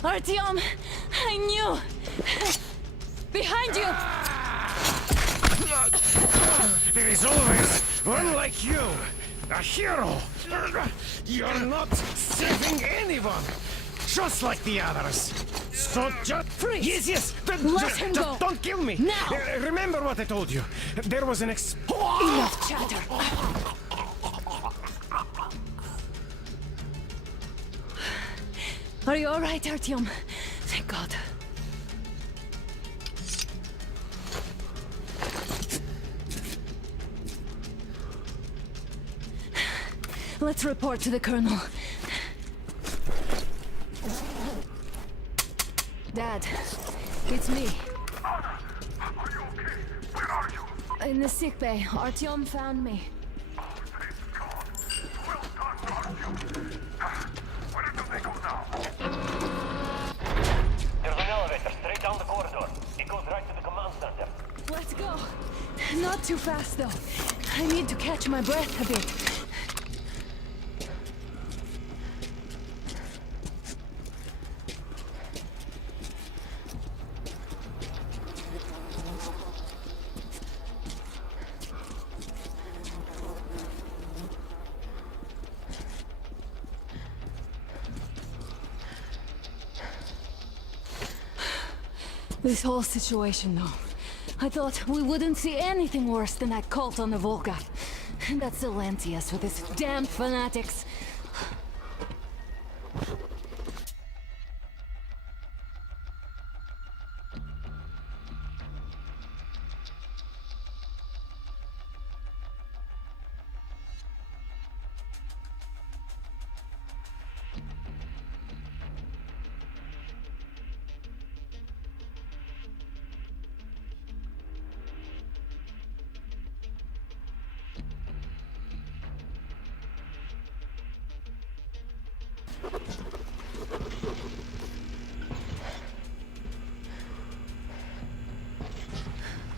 Artyom, I knew! Behind you! There is always one like you, a hero. You're not saving anyone, just like the others. So just freeze. Yes. Let him go. Don't kill me. Now. Remember what I told you. There was an Enough chatter. Are you all right, Artyom? Thank God. Let's report to the Colonel. Dad, it's me. Anna, are you okay? Where are you? In the sick bay. Artyom found me. Oh, thank God. Well done, Artyom. Where do they go now? There's an elevator straight down the corridor. It goes right to the command center. Let's go. Not too fast, though. I need to catch my breath a bit. This whole situation, though. I thought we wouldn't see anything worse than that cult on the Volga. And that's Silencius with his damned fanatics.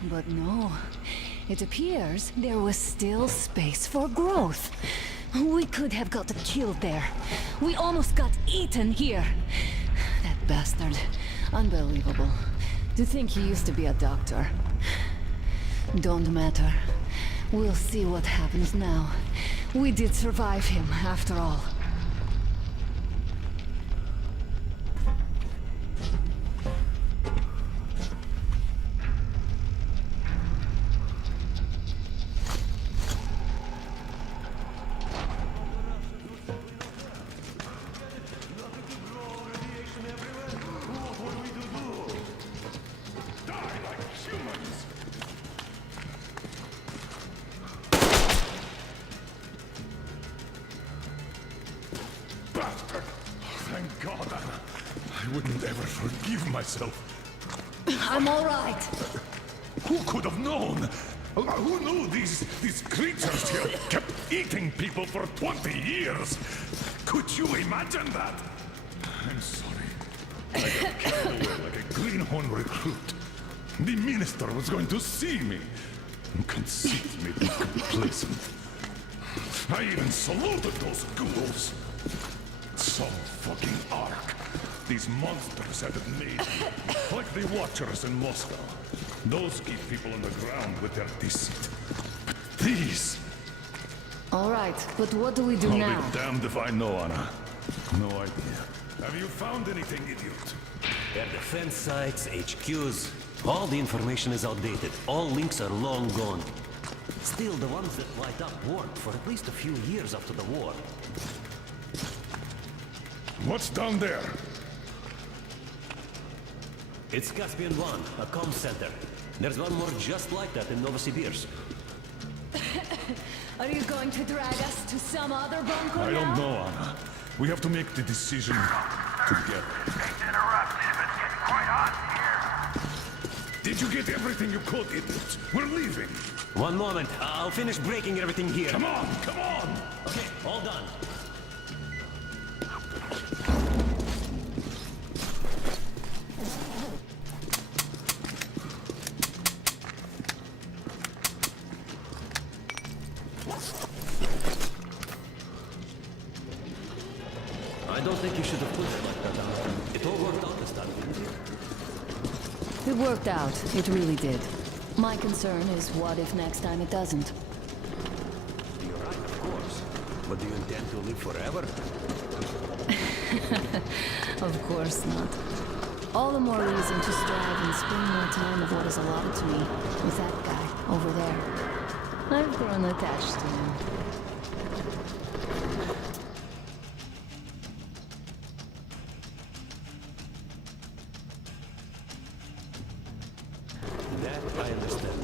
But no, It appears there was still space for growth. We could have got killed there. We almost got eaten here. That bastard. Unbelievable. To think he used to be a doctor. Don't matter. We'll see what happens now. We did survive him, after all. Bastard! Thank God. I wouldn't ever forgive myself. I'm all right. Who could have known? Who knew these creatures here kept eating people for 20 years? Could you imagine that? I'm sorry. I got carried away like a greenhorn recruit. The minister was going to see me. Conceit made me complacent. I even saluted those ghouls. Some fucking ark. These monsters had it made. Like the Watchers in Moscow. Those keep people on the ground with their deceit. But these... All right, but what do we do now? I'll be damned if I know, Anna. No idea. Have you found anything, idiot? Their defense sites, HQs, all the information is outdated. All links are long gone. Still, the ones that light up worked for at least a few years after the war. What's down there? It's Caspian 1, a comm center. There's one more just like that in Novosibirsk. Are you going to drag us to some other bunker I now? don't know, Anna. We have to make the decision together. Did you get everything you could, idiot? We're leaving. One moment. I'll finish breaking everything here. Come on, come on! Okay, all done. I don't think you should have put it like that, Anna. It all worked out this time, didn't it? It worked out. It really did. My concern is what if next time it doesn't? You're right, of course. But do you intend to live forever? Of course not. All the more reason to strive and spend more time of what is allotted to me with that guy over there. I've grown attached to him. That I understand.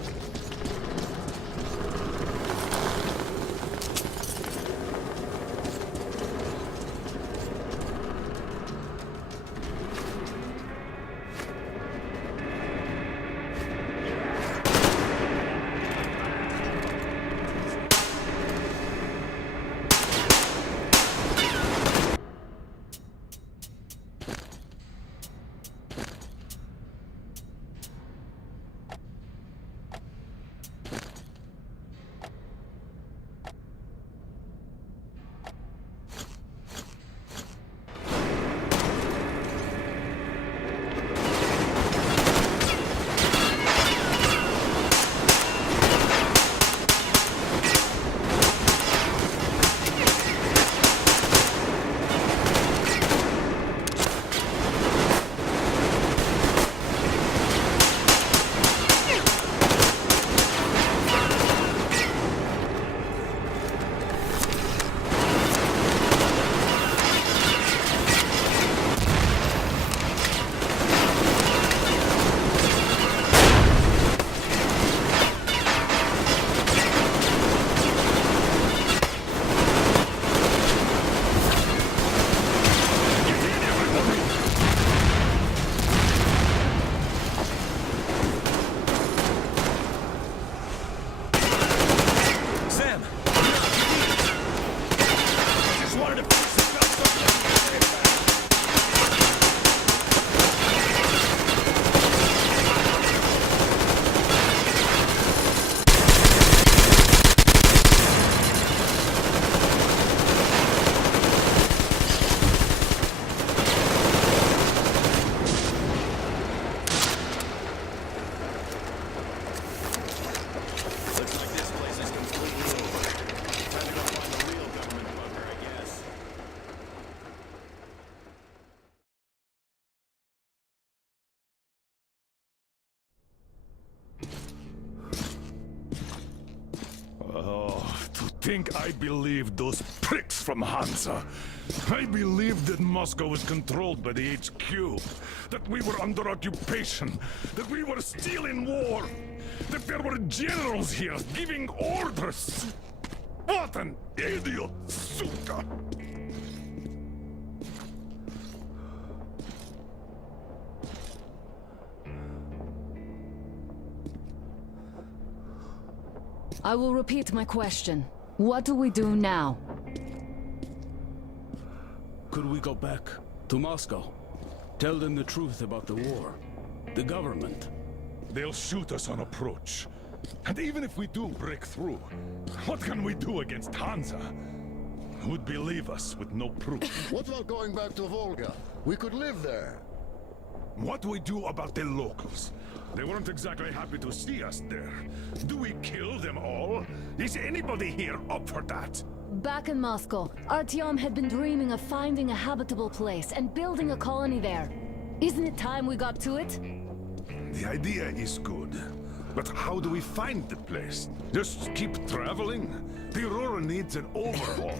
think I believed those pricks from Hansa? I believed that Moscow was controlled by the HQ, that we were under occupation, that we were still in war, that there were generals here giving orders. What an idiot, suka! I will repeat my question. What do we do now? Could we go back to Moscow? Tell them the truth about the war. The government. They'll shoot us on approach. And even if we do break through, what can we do against Hansa? Who'd believe us with no proof? What about going back to Volga? We could live there. What do we do about the locals? They weren't exactly happy to see us there. Do we kill them all? Is anybody here up for that? Back in Moscow, Artyom had been dreaming of finding a habitable place and building a colony there. Isn't it time we got to it? The idea is good. But how do we find the place? Just keep traveling? The Aurora needs an overhaul.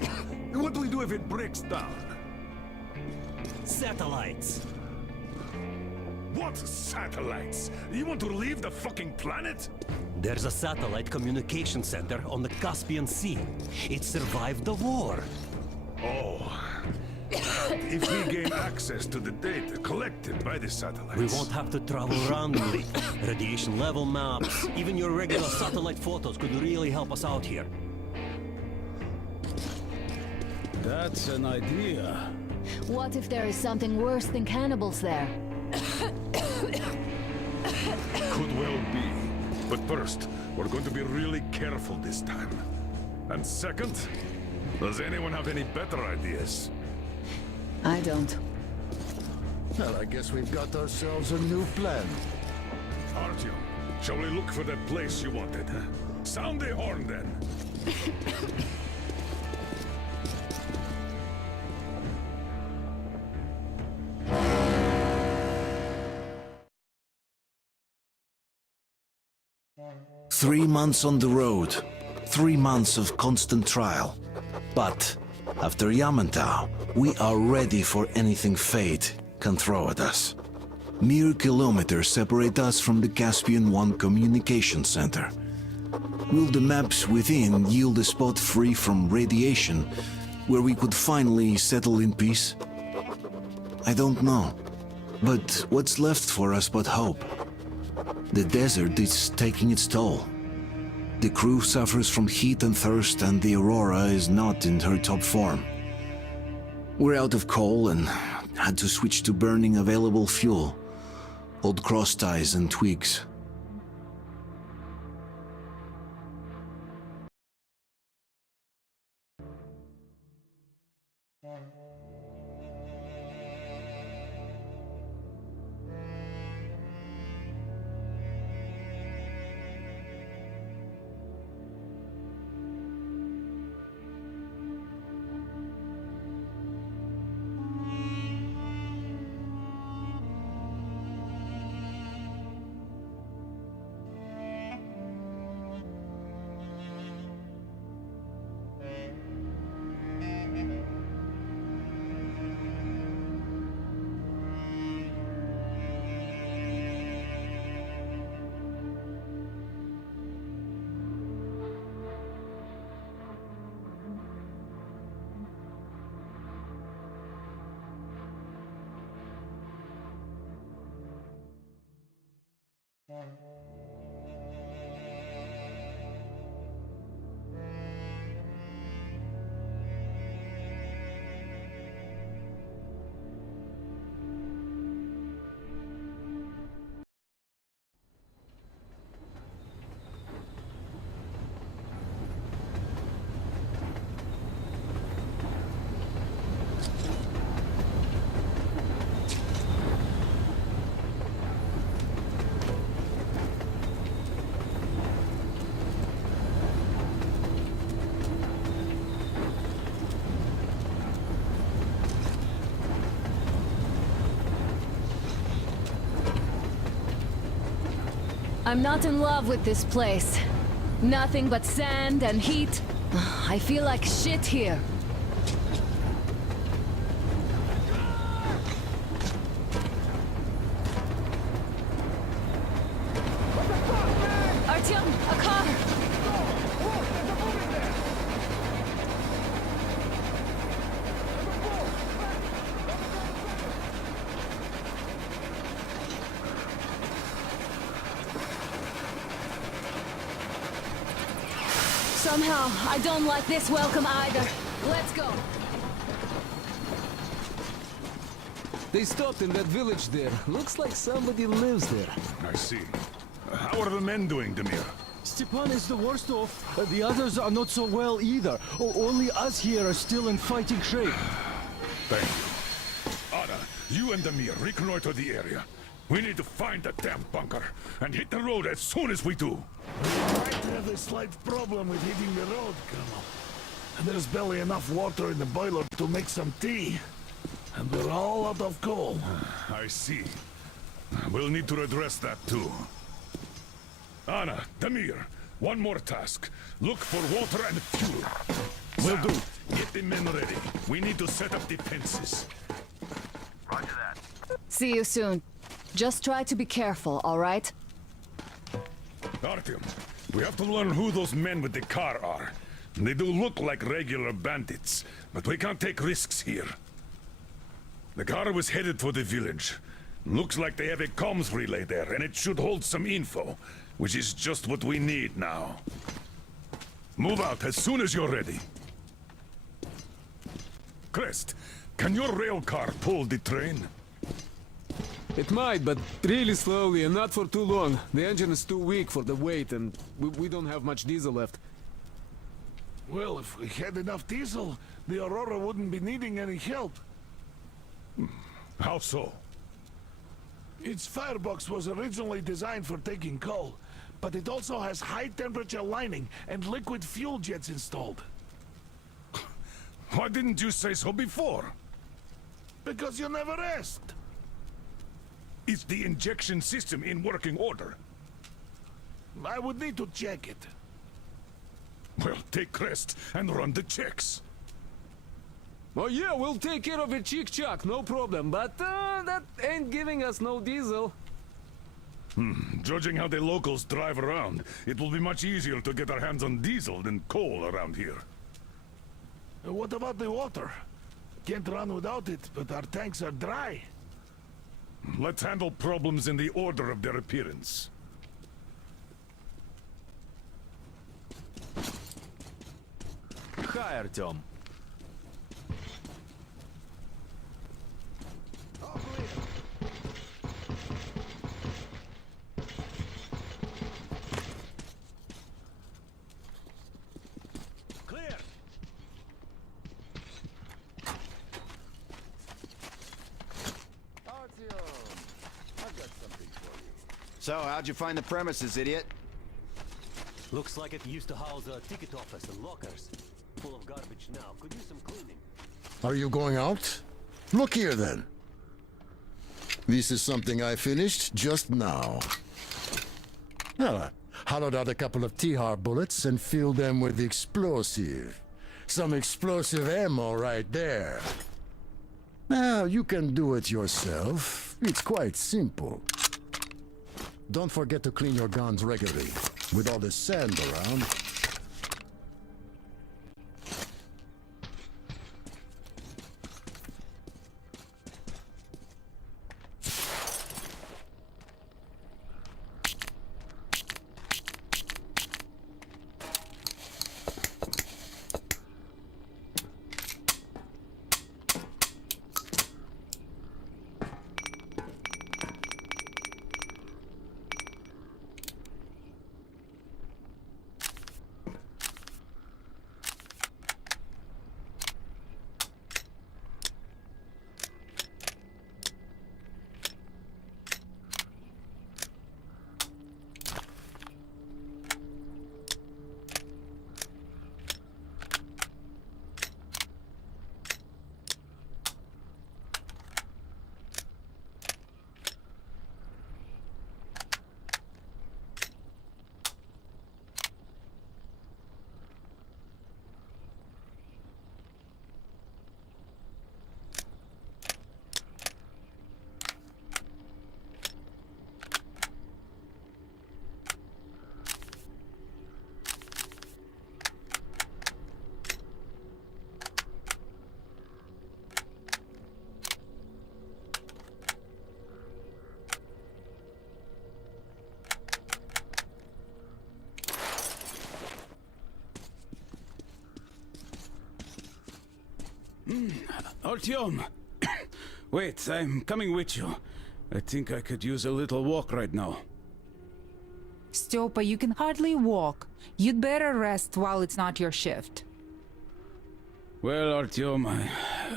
What do we do if it breaks down? Satellites. What satellites? You want to leave the fucking planet? There's a satellite communication center on the Caspian Sea. It survived the war. Oh. If we gain access to the data collected by the satellites... We won't have to travel randomly. Radiation level maps, even your regular satellite photos could really help us out here. That's an idea. What if there is something worse than cannibals there? Could well be. But first, we're going to be really careful this time. And second, does anyone have any better ideas? I don't. Well, I guess we've got ourselves a new plan. Artyom, shall we look for that place you wanted? Sound the horn, then. 3 months on the road, 3 months of constant trial. But after Yamantau, we are ready for anything fate can throw at us. Mere kilometers separate us from the Caspian One communication center. Will the maps within yield a spot free from radiation, where we could finally settle in peace? I don't know. But what's left for us but hope? The desert is taking its toll. The crew suffers from heat and thirst, and the Aurora is not in her top form. We're out of coal and had to switch to burning available fuel. Old cross ties and twigs. I'm not in love with this place. Nothing but sand and heat, I feel like shit here. Artyom, a car! Somehow, I don't like this welcome either. Let's go. They stopped in that village there. Looks like somebody lives there. I see. How are the men doing, Demir? Stepan is the worst off. The others are not so well either. Only us here are still in fighting shape. Thank you. Anna, you and Demir reconnoiter the area. We need to find the damn bunker and hit the road as soon as we do. We might have a slight problem with hitting the road, Colonel. There's barely enough water in the boiler to make some tea. And we're all out of coal. I see. We'll need to address that too. Anna, Demir, one more task. Look for water and fuel. Will do. Get the men ready. We need to set up defenses. Roger that. See you soon. Just try to be careful, all right? Artyom, we have to learn who those men with the car are. They do look like regular bandits, but we can't take risks here. The car was headed for the village. Looks like they have a comms relay there, and it should hold some info, which is just what we need now. Move out as soon as you're ready. Crest, can your rail car pull the train? It might, but really slowly and not for too long. The engine is too weak for the weight, and we don't have much diesel left. Well, if we had enough diesel, the Aurora wouldn't be needing any help. How so? Its firebox was originally designed for taking coal, but it also has high-temperature lining and liquid fuel jets installed. Why didn't you say so before? Because you never asked. Is the injection system in working order? I would need to check it. Well, take Crest and run the checks. Oh yeah, we'll take care of it, chick-chock, no problem. But that ain't giving us no diesel. Judging how the locals drive around, it will be much easier to get our hands on diesel than coal around here. What about the water? Can't run without it, but our tanks are dry. Let's handle problems in the order of their appearance. Hi, Artyom. Clear! So, how'd you find the premises, idiot? Looks like it used to house a ticket office and lockers. Full of garbage now. Could use some cleaning. Are you going out? Look here, then. This is something I finished just now. Well, hollowed out a couple of T-Har bullets and filled them with explosive. Some explosive ammo right there. Now, you can do it yourself. It's quite simple. Don't forget to clean your guns regularly. With all this sand around, Artyom! Wait, I'm coming with you. I think I could use a little walk right now. Styopa, you can hardly walk. You'd better rest while it's not your shift. Well, Artyom, I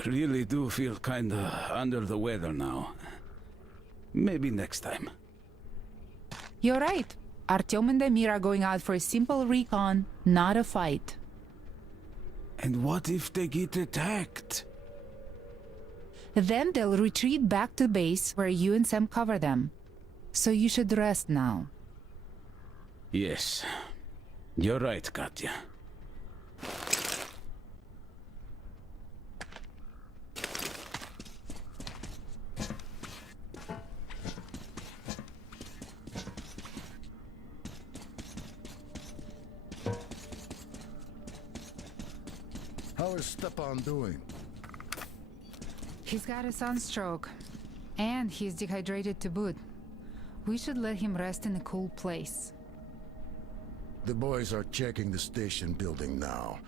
really do feel kinda under the weather now. Maybe next time. You're right. Artyom and Damir are going out for a simple recon, not a fight. And what if they get attacked? Then they'll retreat back to base where you and Sam cover them. So you should rest now. Yes. You're right, Katya. How is Stepan doing? He's got a sunstroke. And he's dehydrated to boot. We should let him rest in a cool place. The boys are checking the station building now.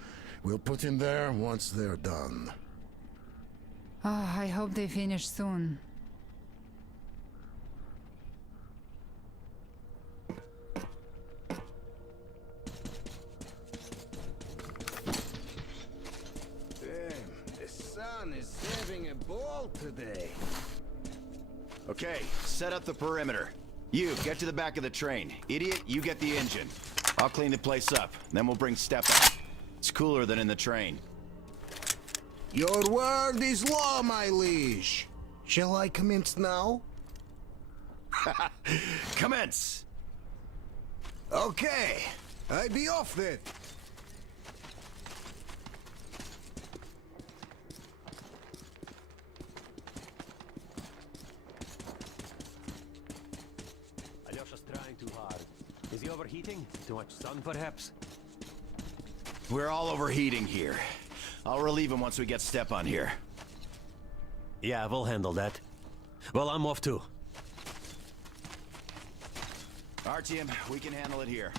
We'll put him there once they're done. I hope they finish soon. The sun is having a ball today. Okay, set up the perimeter. You, get to the back of the train. Idiot, you get the engine. I'll clean the place up, then we'll bring Stepan. It's cooler than in the train. Your word is law, my liege. Shall I commence now? Commence! Okay, I be off then. Alyosha's trying too hard. Is he overheating? Too much sun, perhaps? We're all overheating here. I'll relieve him once we get Stepan here. Yeah, we'll handle that. Well, I'm off too. Artyom, we can handle it here.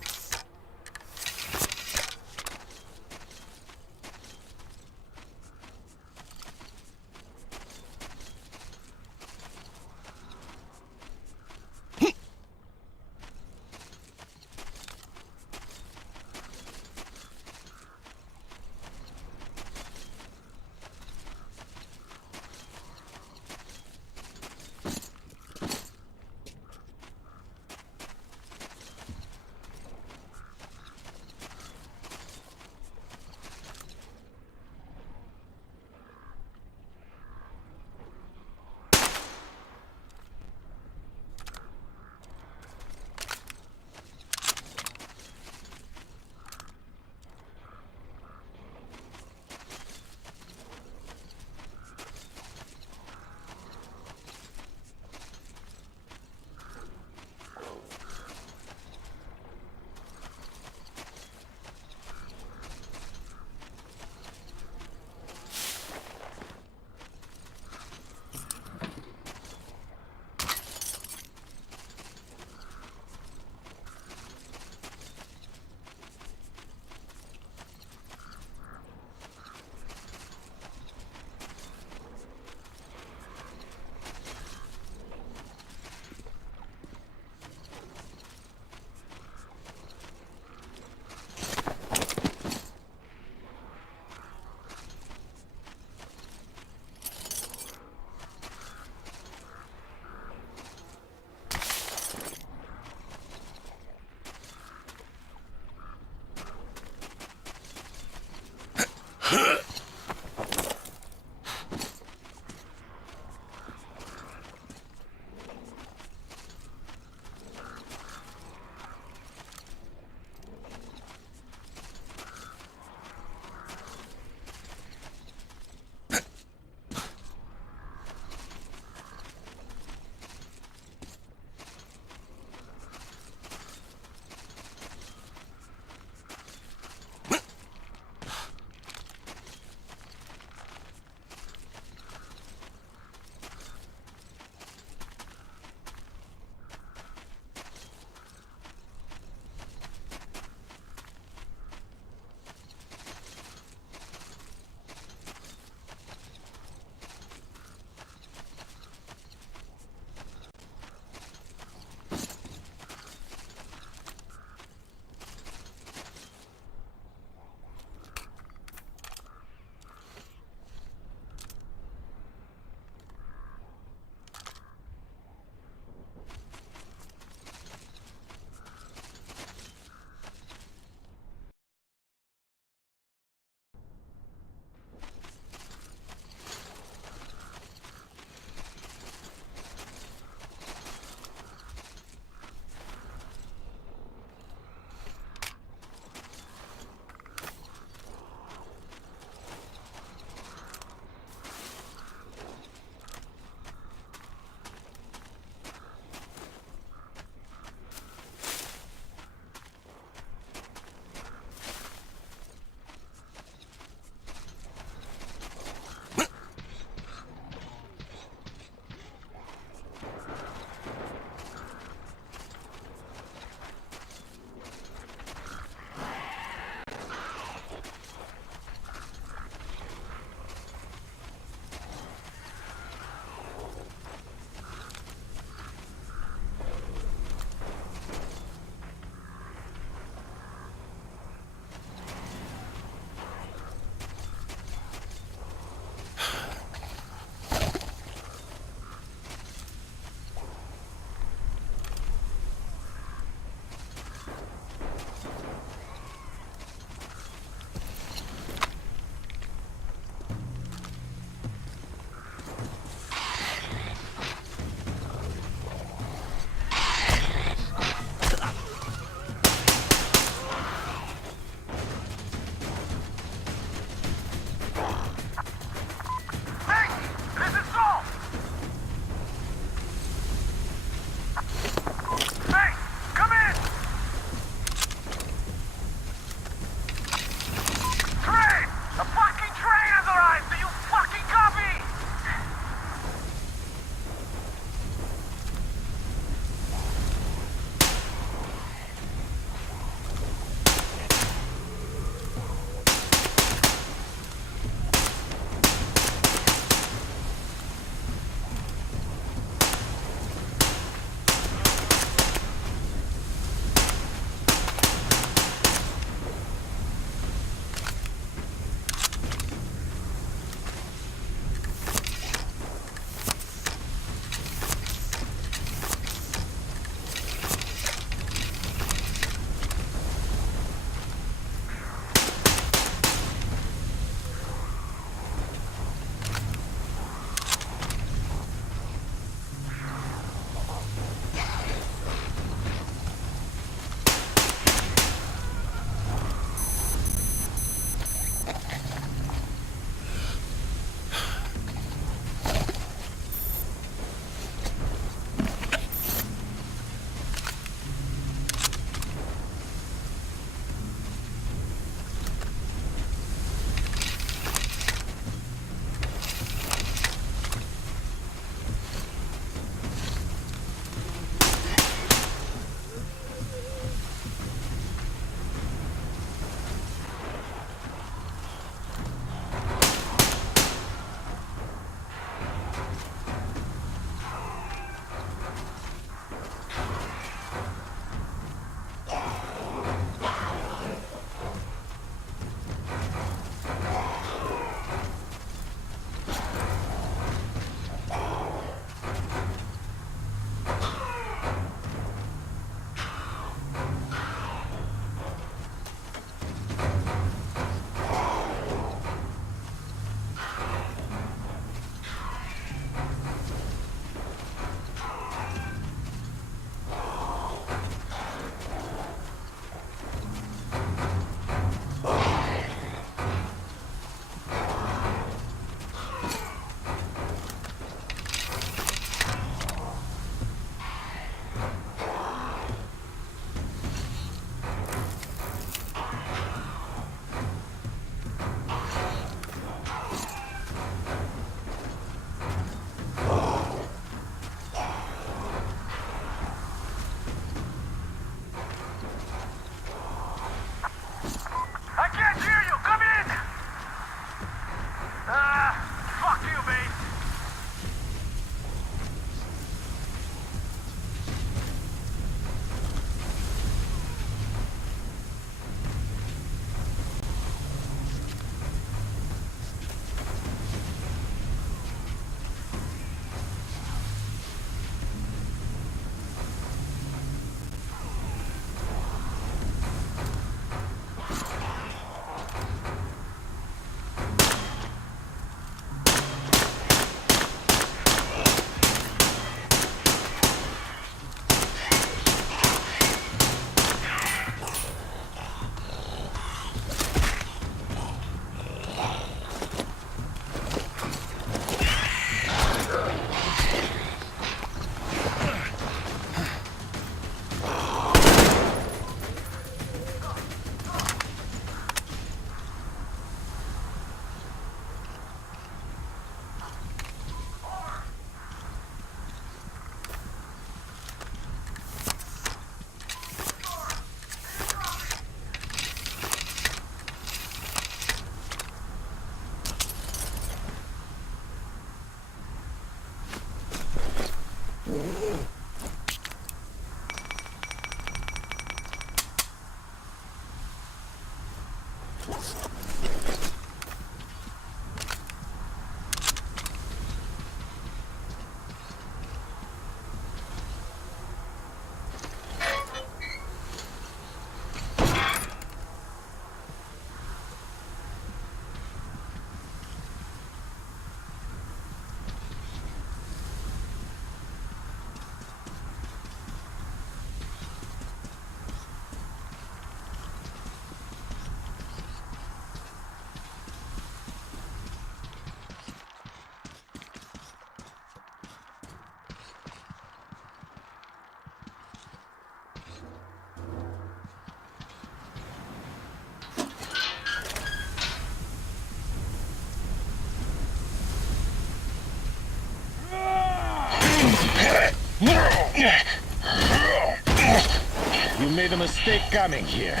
You made a mistake coming here.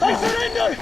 I surrender!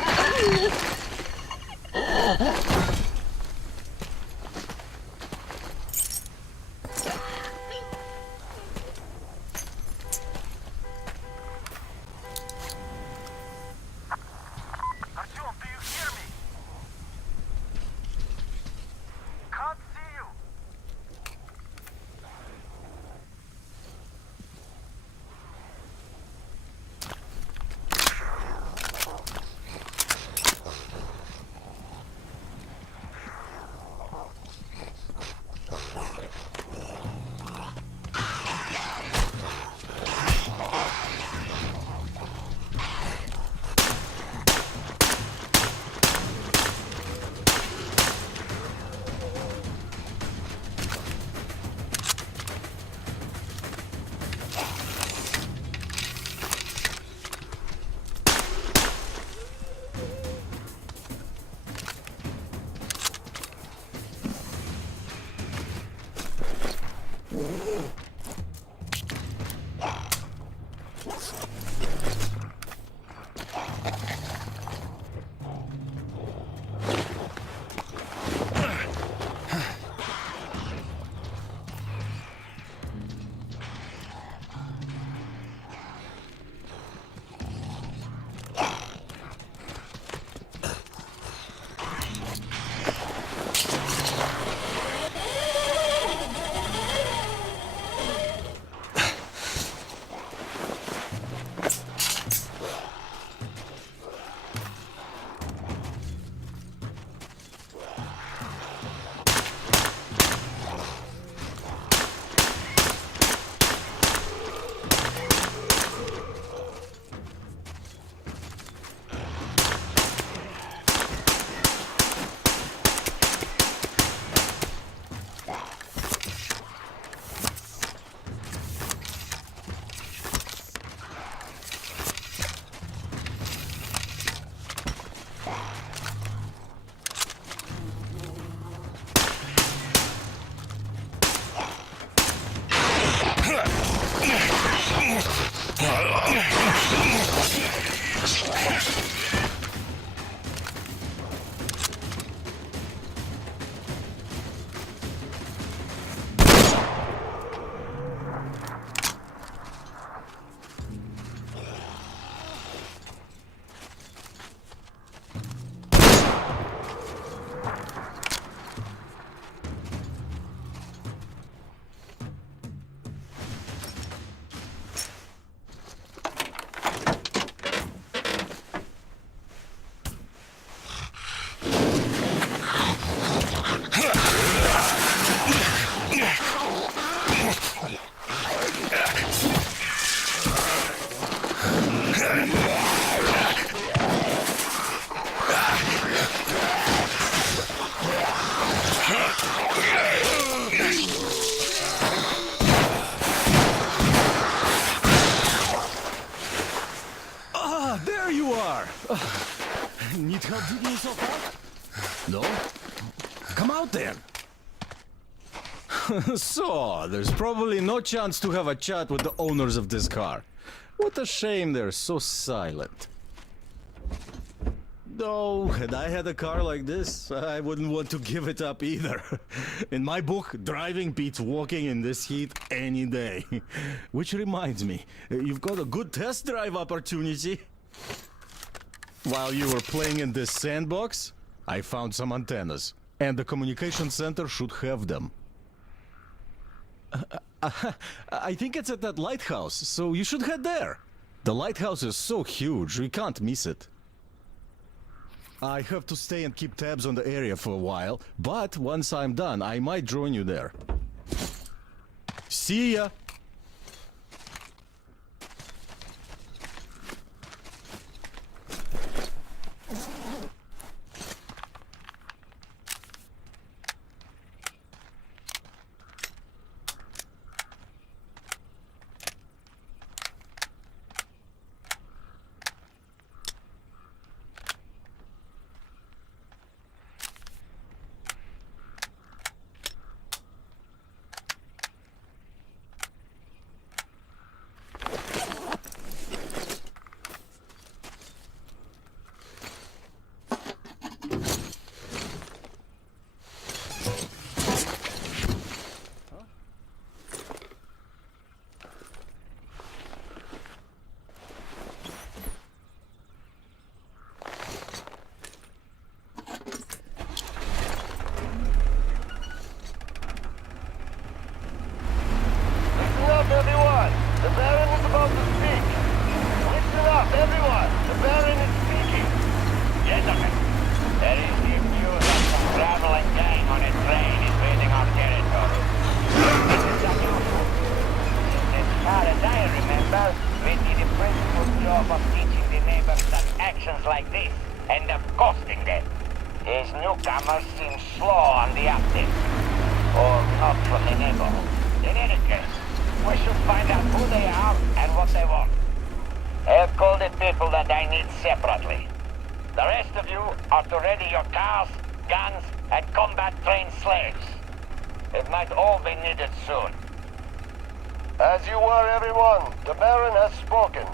Need help digging yourself out? No? Come out then! So, there's probably no chance to have a chat with the owners of this car. What a shame they're so silent. Though, had I had a car like this, I wouldn't want to give it up either. In my book, driving beats walking in this heat any day. Which reminds me, you've got a good test drive opportunity. While you were playing in this sandbox, I found some antennas, and the communication center should have them. I think it's at that lighthouse, so you should head there. The lighthouse is so huge, we can't miss it. I have to stay and keep tabs on the area for a while, but once I'm done, I might join you there. See ya! up from the neighborhood. In any case, we should find out who they are and what they want. I've called the people that I need separately. The rest of you are to ready your cars, guns, and combat-trained slaves. It might all be needed soon. As you were, everyone. The Baron has spoken.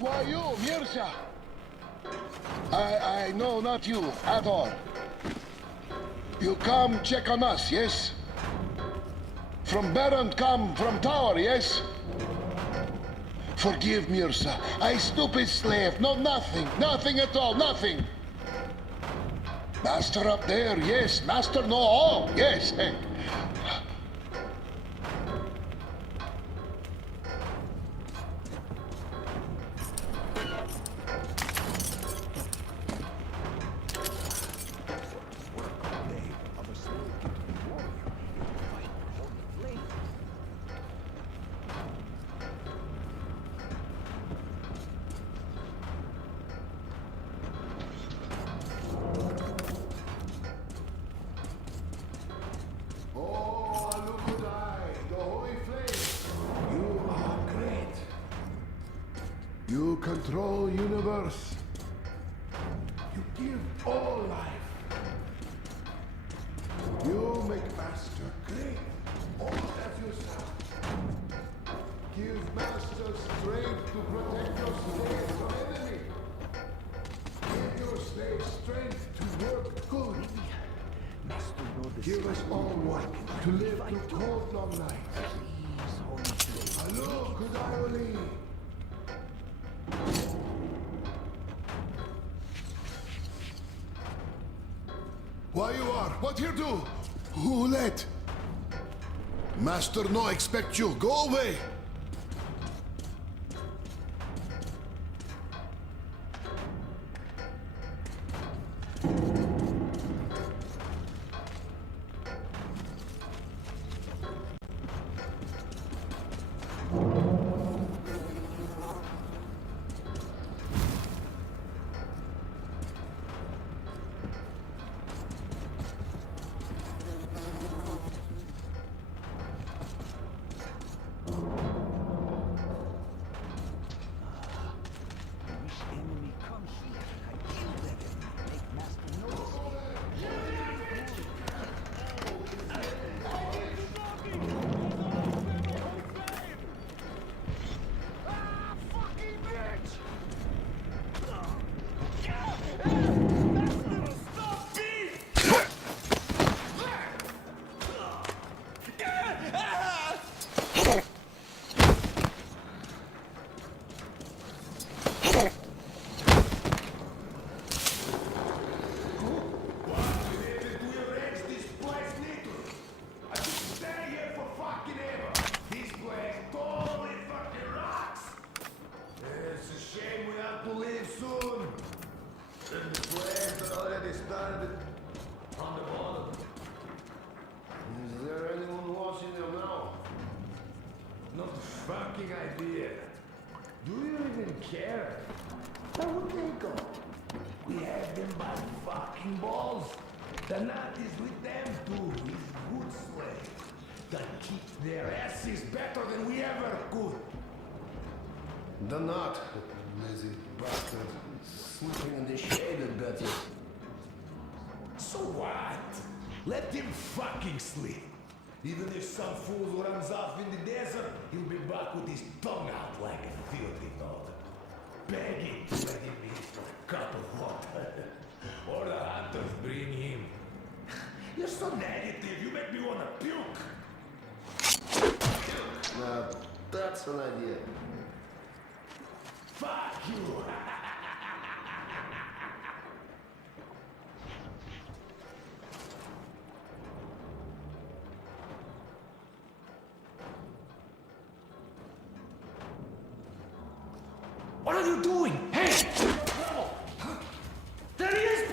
Why you, Mirza? I know not you at all. You come check on us, yes? From Baron come from Tower, yes? Forgive Mirza. I stupid slave. No, nothing at all, nothing. Master up there, yes. Master know all, yes. You control universe. You give all life. You make master great. All as yourself. Give master strength to protect your slaves from enemy. Give your slaves strength to work good. Give us all work to live through cold long nights. Hello, Kudayoli. Why you are? What you do? Who let? Master no expect you. Go away. fucking idea. Do you even care? Where would they go? We have them by fucking balls. The knot is with them too. He's good slave. That keeps their asses better than we ever could. The knot. Lazy bastard. Sleeping in the shade, I bet you. So what? Let him fucking sleep. Even if some fool runs off in the desert, he'll be back with his tongue out like a filthy dog. Begging to let him in for a cup of water. Or the hunters bring him. You're so negative, you make me wanna puke. Now, that's an idea. Fuck you! What are you doing? Hey! There he is!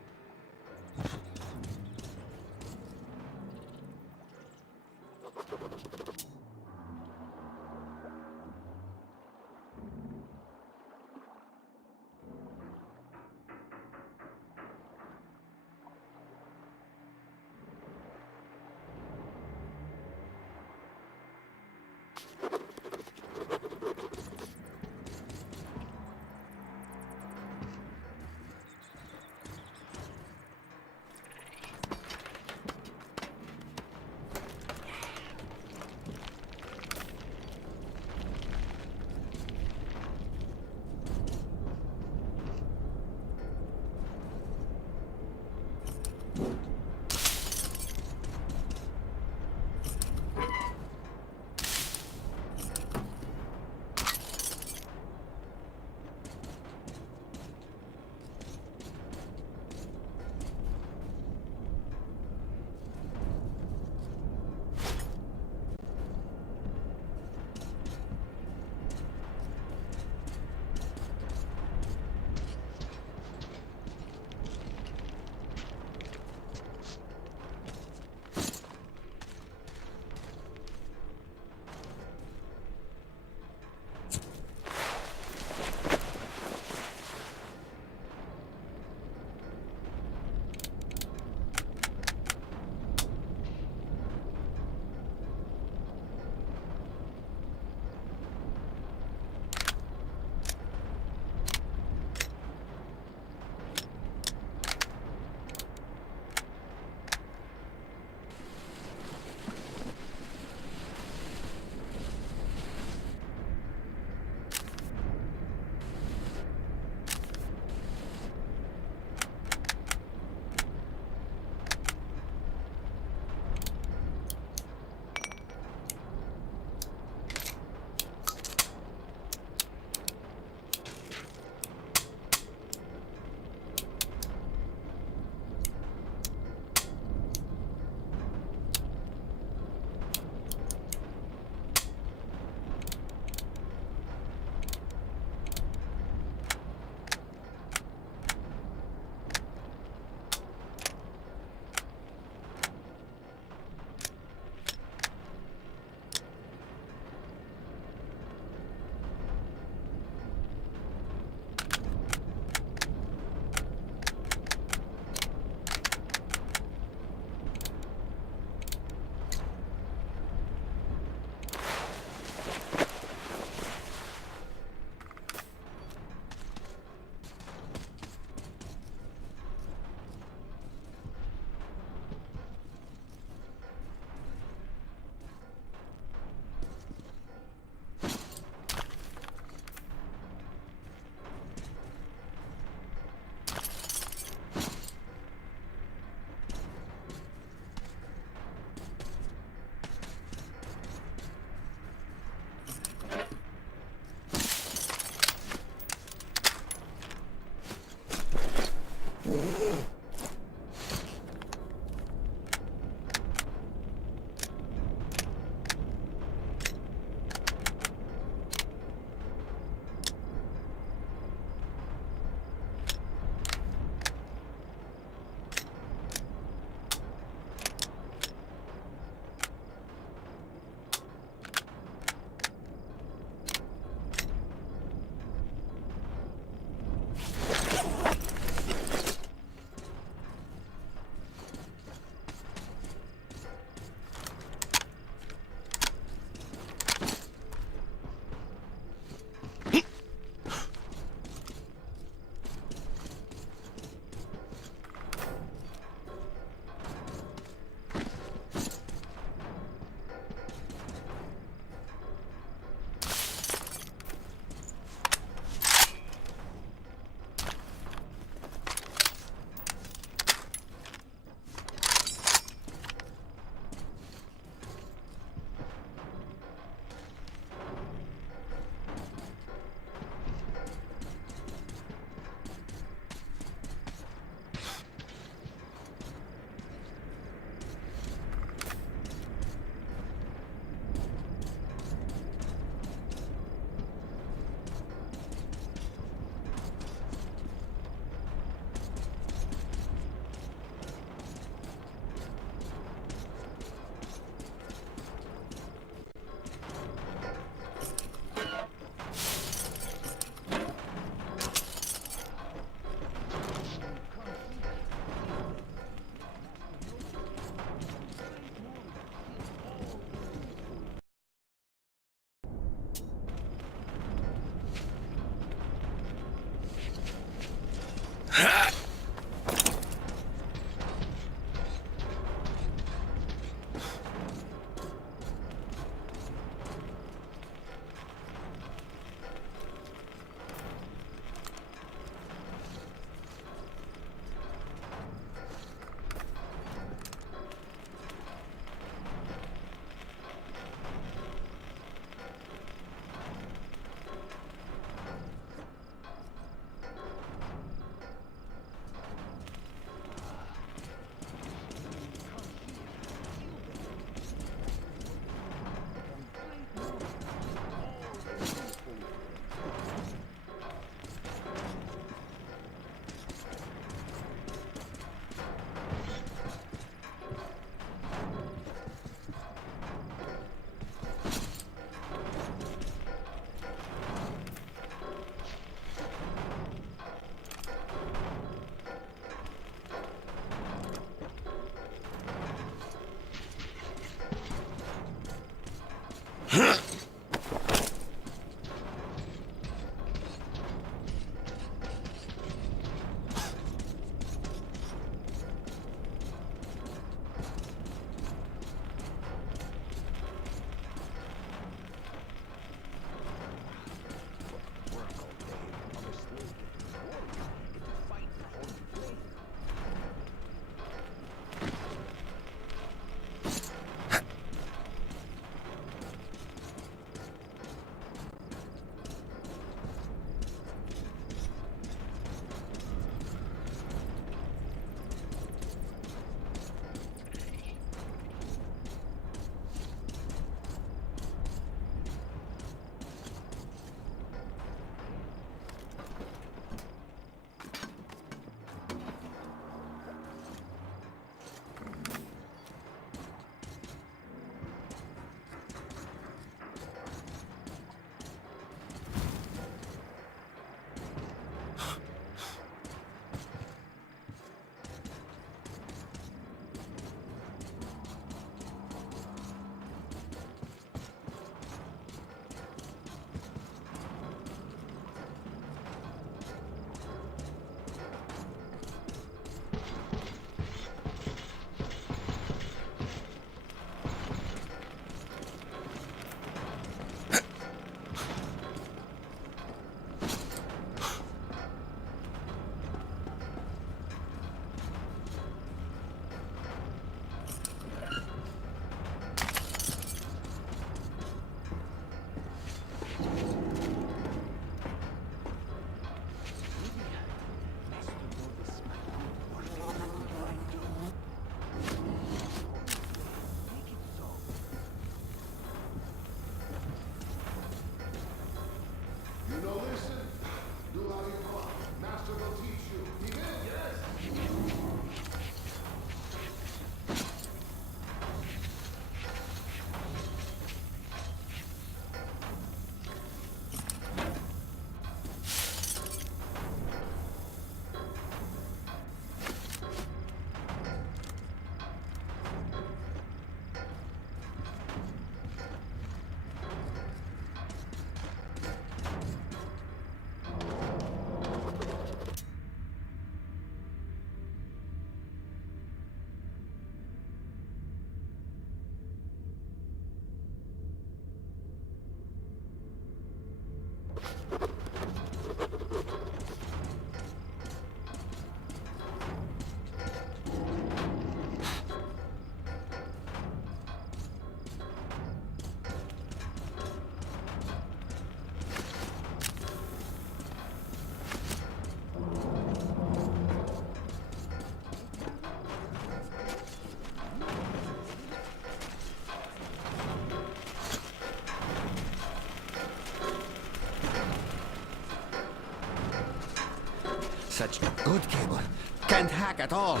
such good cable. Can't hack at all.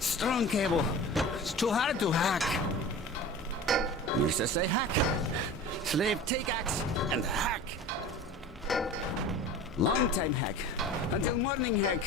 Strong cable. It's too hard to hack. Used to say hack. Slave take axe and hack. Long time hack. Until morning hack.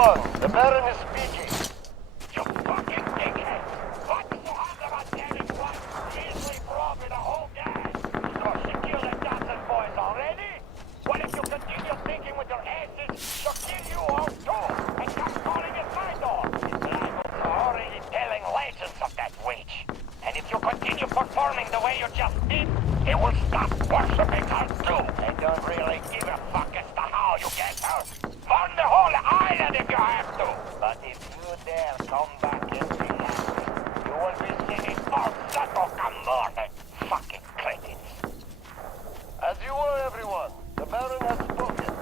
everyone. The Baron is speaking. You fucking dickhead! What's so hard about telling what? Easily robbing a whole gang! So she killed a dozen boys already? What if you continue thinking with your asses, she'll kill you all too, and come calling at my door? Rivals are already telling legends of that witch. And if you continue performing the way you just did, they will stop worshipping her too. They don't really give a fuck as to how you get her. Burn the whole island if you have to. But if you dare come back empty-handed, you will be singing falsetto more than fucking credits. As you were, everyone. The Baron has spoken.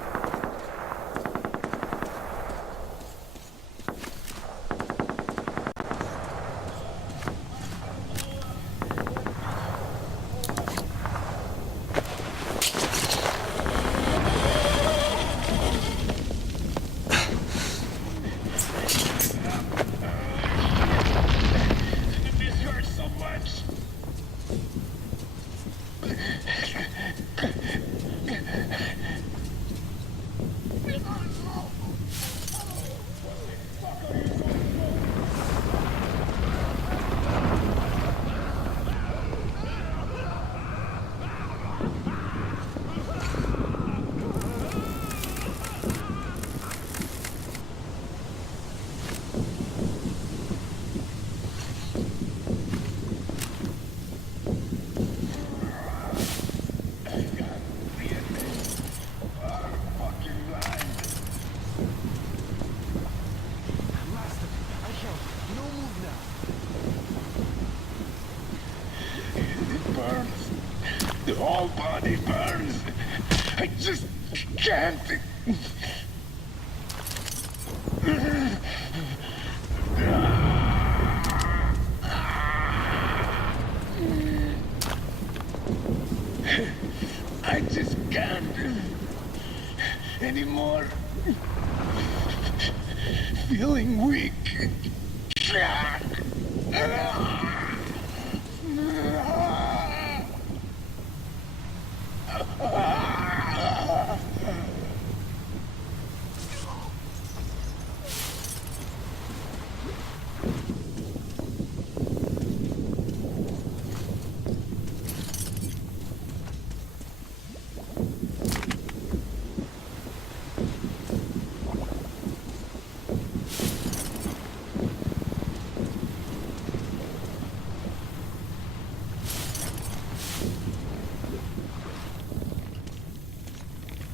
This hurts so much. Burns. The whole body burns. I just can't. I just can't anymore. Feeling weak.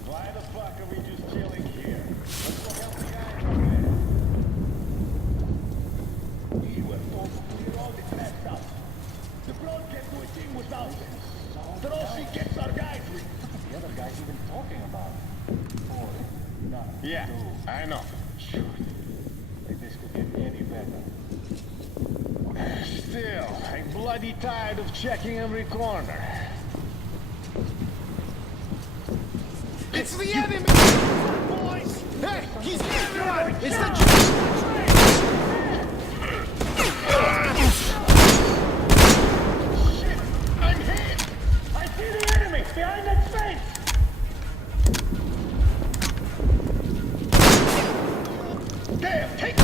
Why the fuck are we just chilling here? Let's go help the guy over there. We were told to clear all the traps out. The Broad can't do a thing without them. Drosy gets our guys with. The other guy's even talking about it. Yeah, I know. Shoot. Like this could get any better. Still, I'm bloody tired of checking every corner. It's the enemy! Boys! Hey, he's everyone! It's the Shit! I'm hit! I see the enemy behind that fence! There, take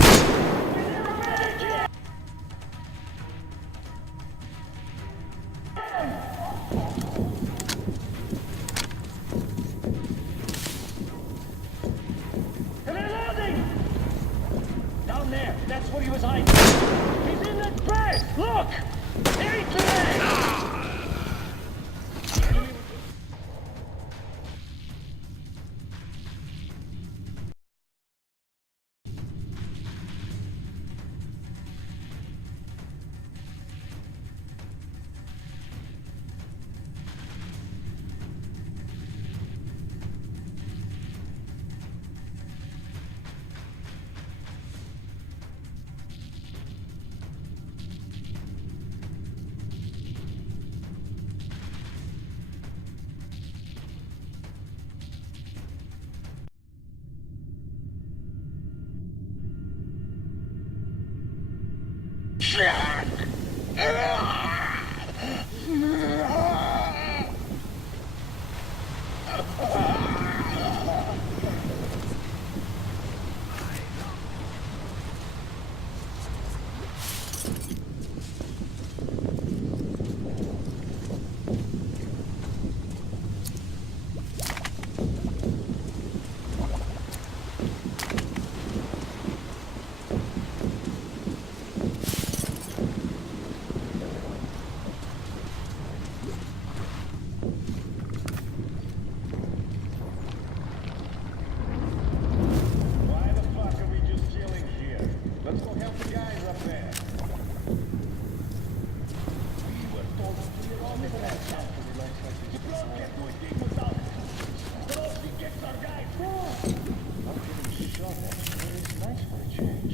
down there, that's where he was hiding. He's in that bed! Look! There he's there!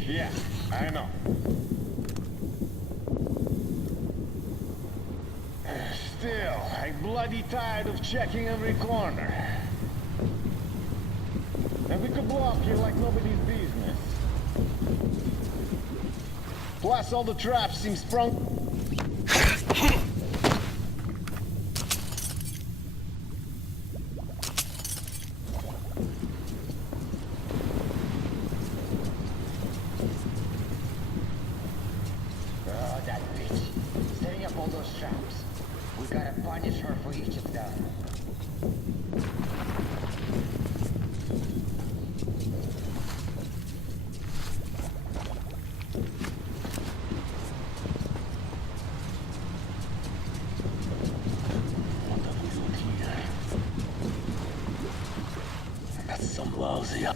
Yeah, I know. Still, I'm bloody tired of checking every corner. And we could block here like nobody's business. Plus, all the traps seem sprung. Oh, that bitch. Setting up all those traps. We gotta punish her for each of them. That's some lousy.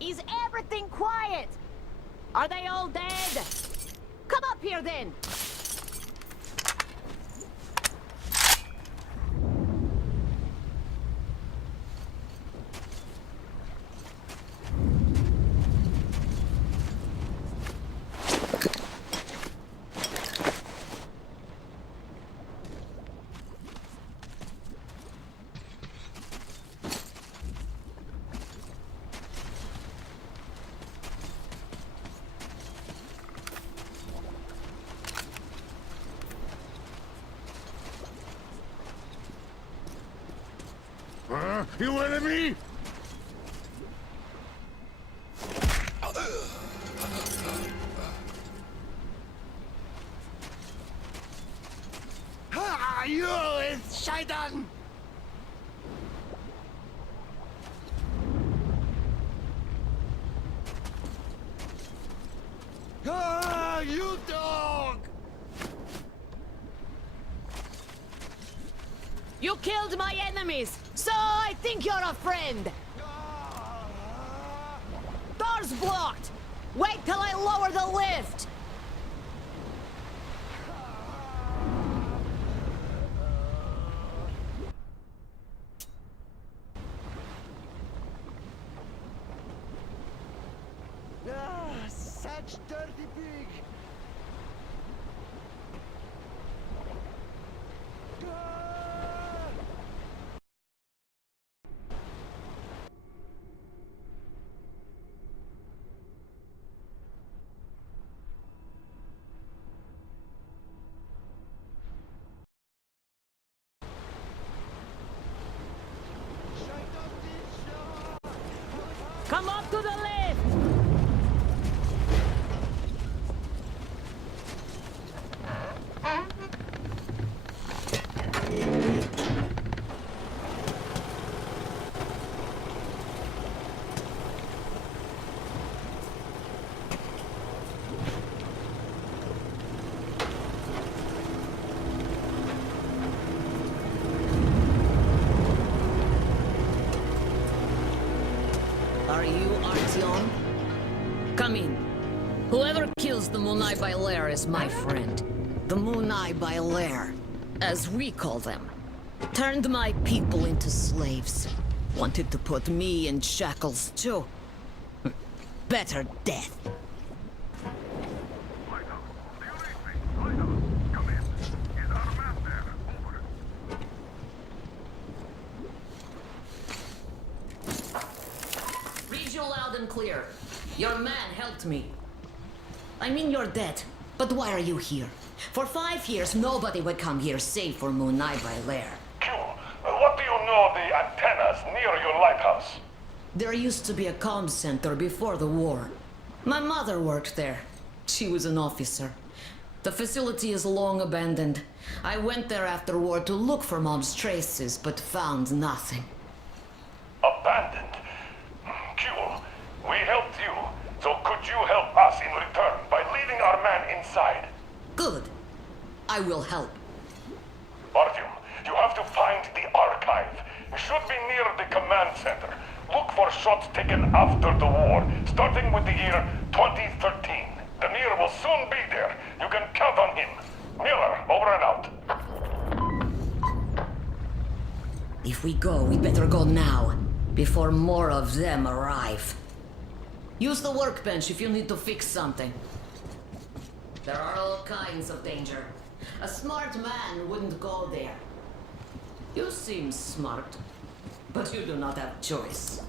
Is everything quiet? Are they all dead? Come up here then! you enemy! Ah, you is Shaitan! Ah, you dog! You killed my enemies, so I think you're a friend. Door's blocked. Wait till I lower the lift. Ah, such dirty pig! Come up to the lift. Are you Artyom? Come in. Whoever kills the Munai Bailer is my friend. The Munai Bailer, as we call them, turned my people into slaves. Wanted to put me in shackles too. Better death. Read you loud and clear. Your man helped me. I mean, you're dead. But why are you here? For 5 years, nobody would come here save for Munai Bailer. Q, what do you know of the antennas near your lighthouse? There used to be a comm center before the war. My mother worked there. She was an officer. The facility is long abandoned. I went there after war to look for Mom's traces, but found nothing. Abandoned? Q, we helped you, so could you help us in return by leading our man inside? Good. I will help. Artyom, you have to find the archive. It should be near the command center. Look for shots taken after the war, starting with the year 2013. Demir will soon be there. You can count on him. Miller, over and out. If we go, we better go now, before more of them arrive. Use the workbench if you need to fix something. There are all kinds of danger. A smart man wouldn't go there. You seem smart, but you do not have choice.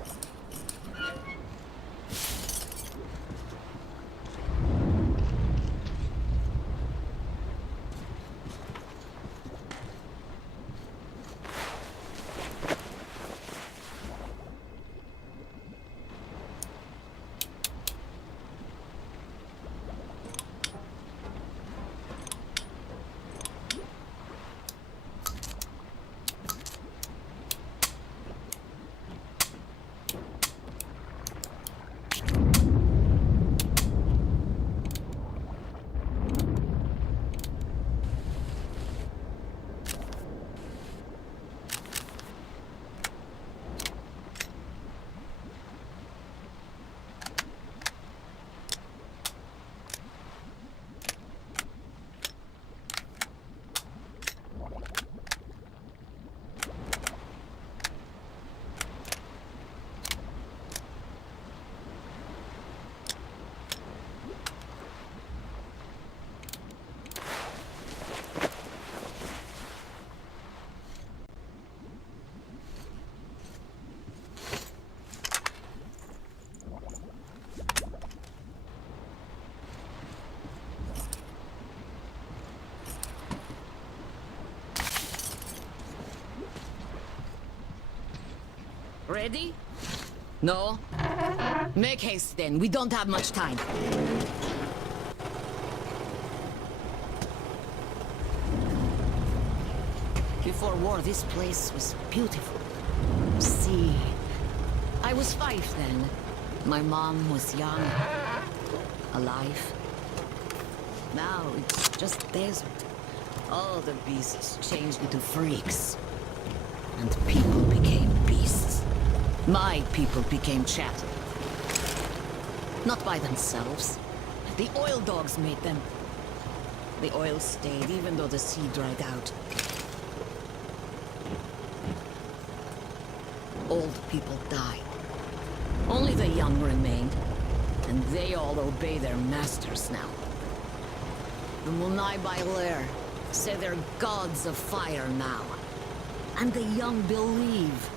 Ready? No? Make haste then. We don't have much time. Before war, this place was beautiful. See, I was 5 then. My mom was young, alive. Now it's just desert. All the beasts changed into freaks. And people became beasts. My people became chattel. Not by themselves. The oil dogs made them. The oil stayed even though the sea dried out. Old people died. Only the young remained. And they all obey their masters now. The Munai Bailer say they're gods of fire now. And the young believe.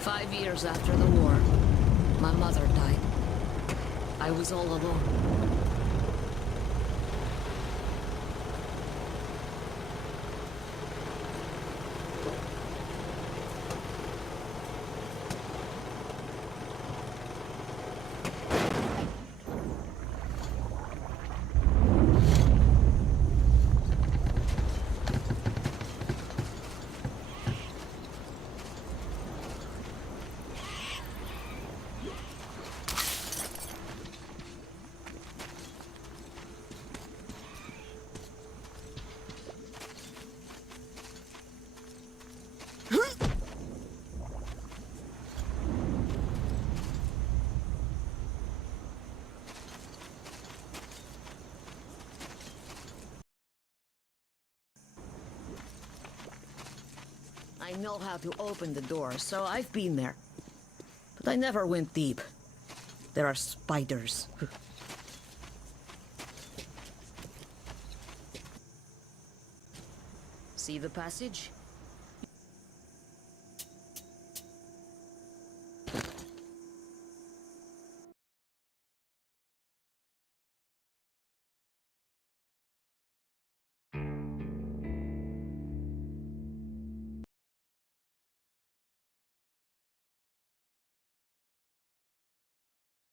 5 years after the war, my mother died. I was all alone. I know how to open the door, so I've been there. But I never went deep. There are spiders. See the passage?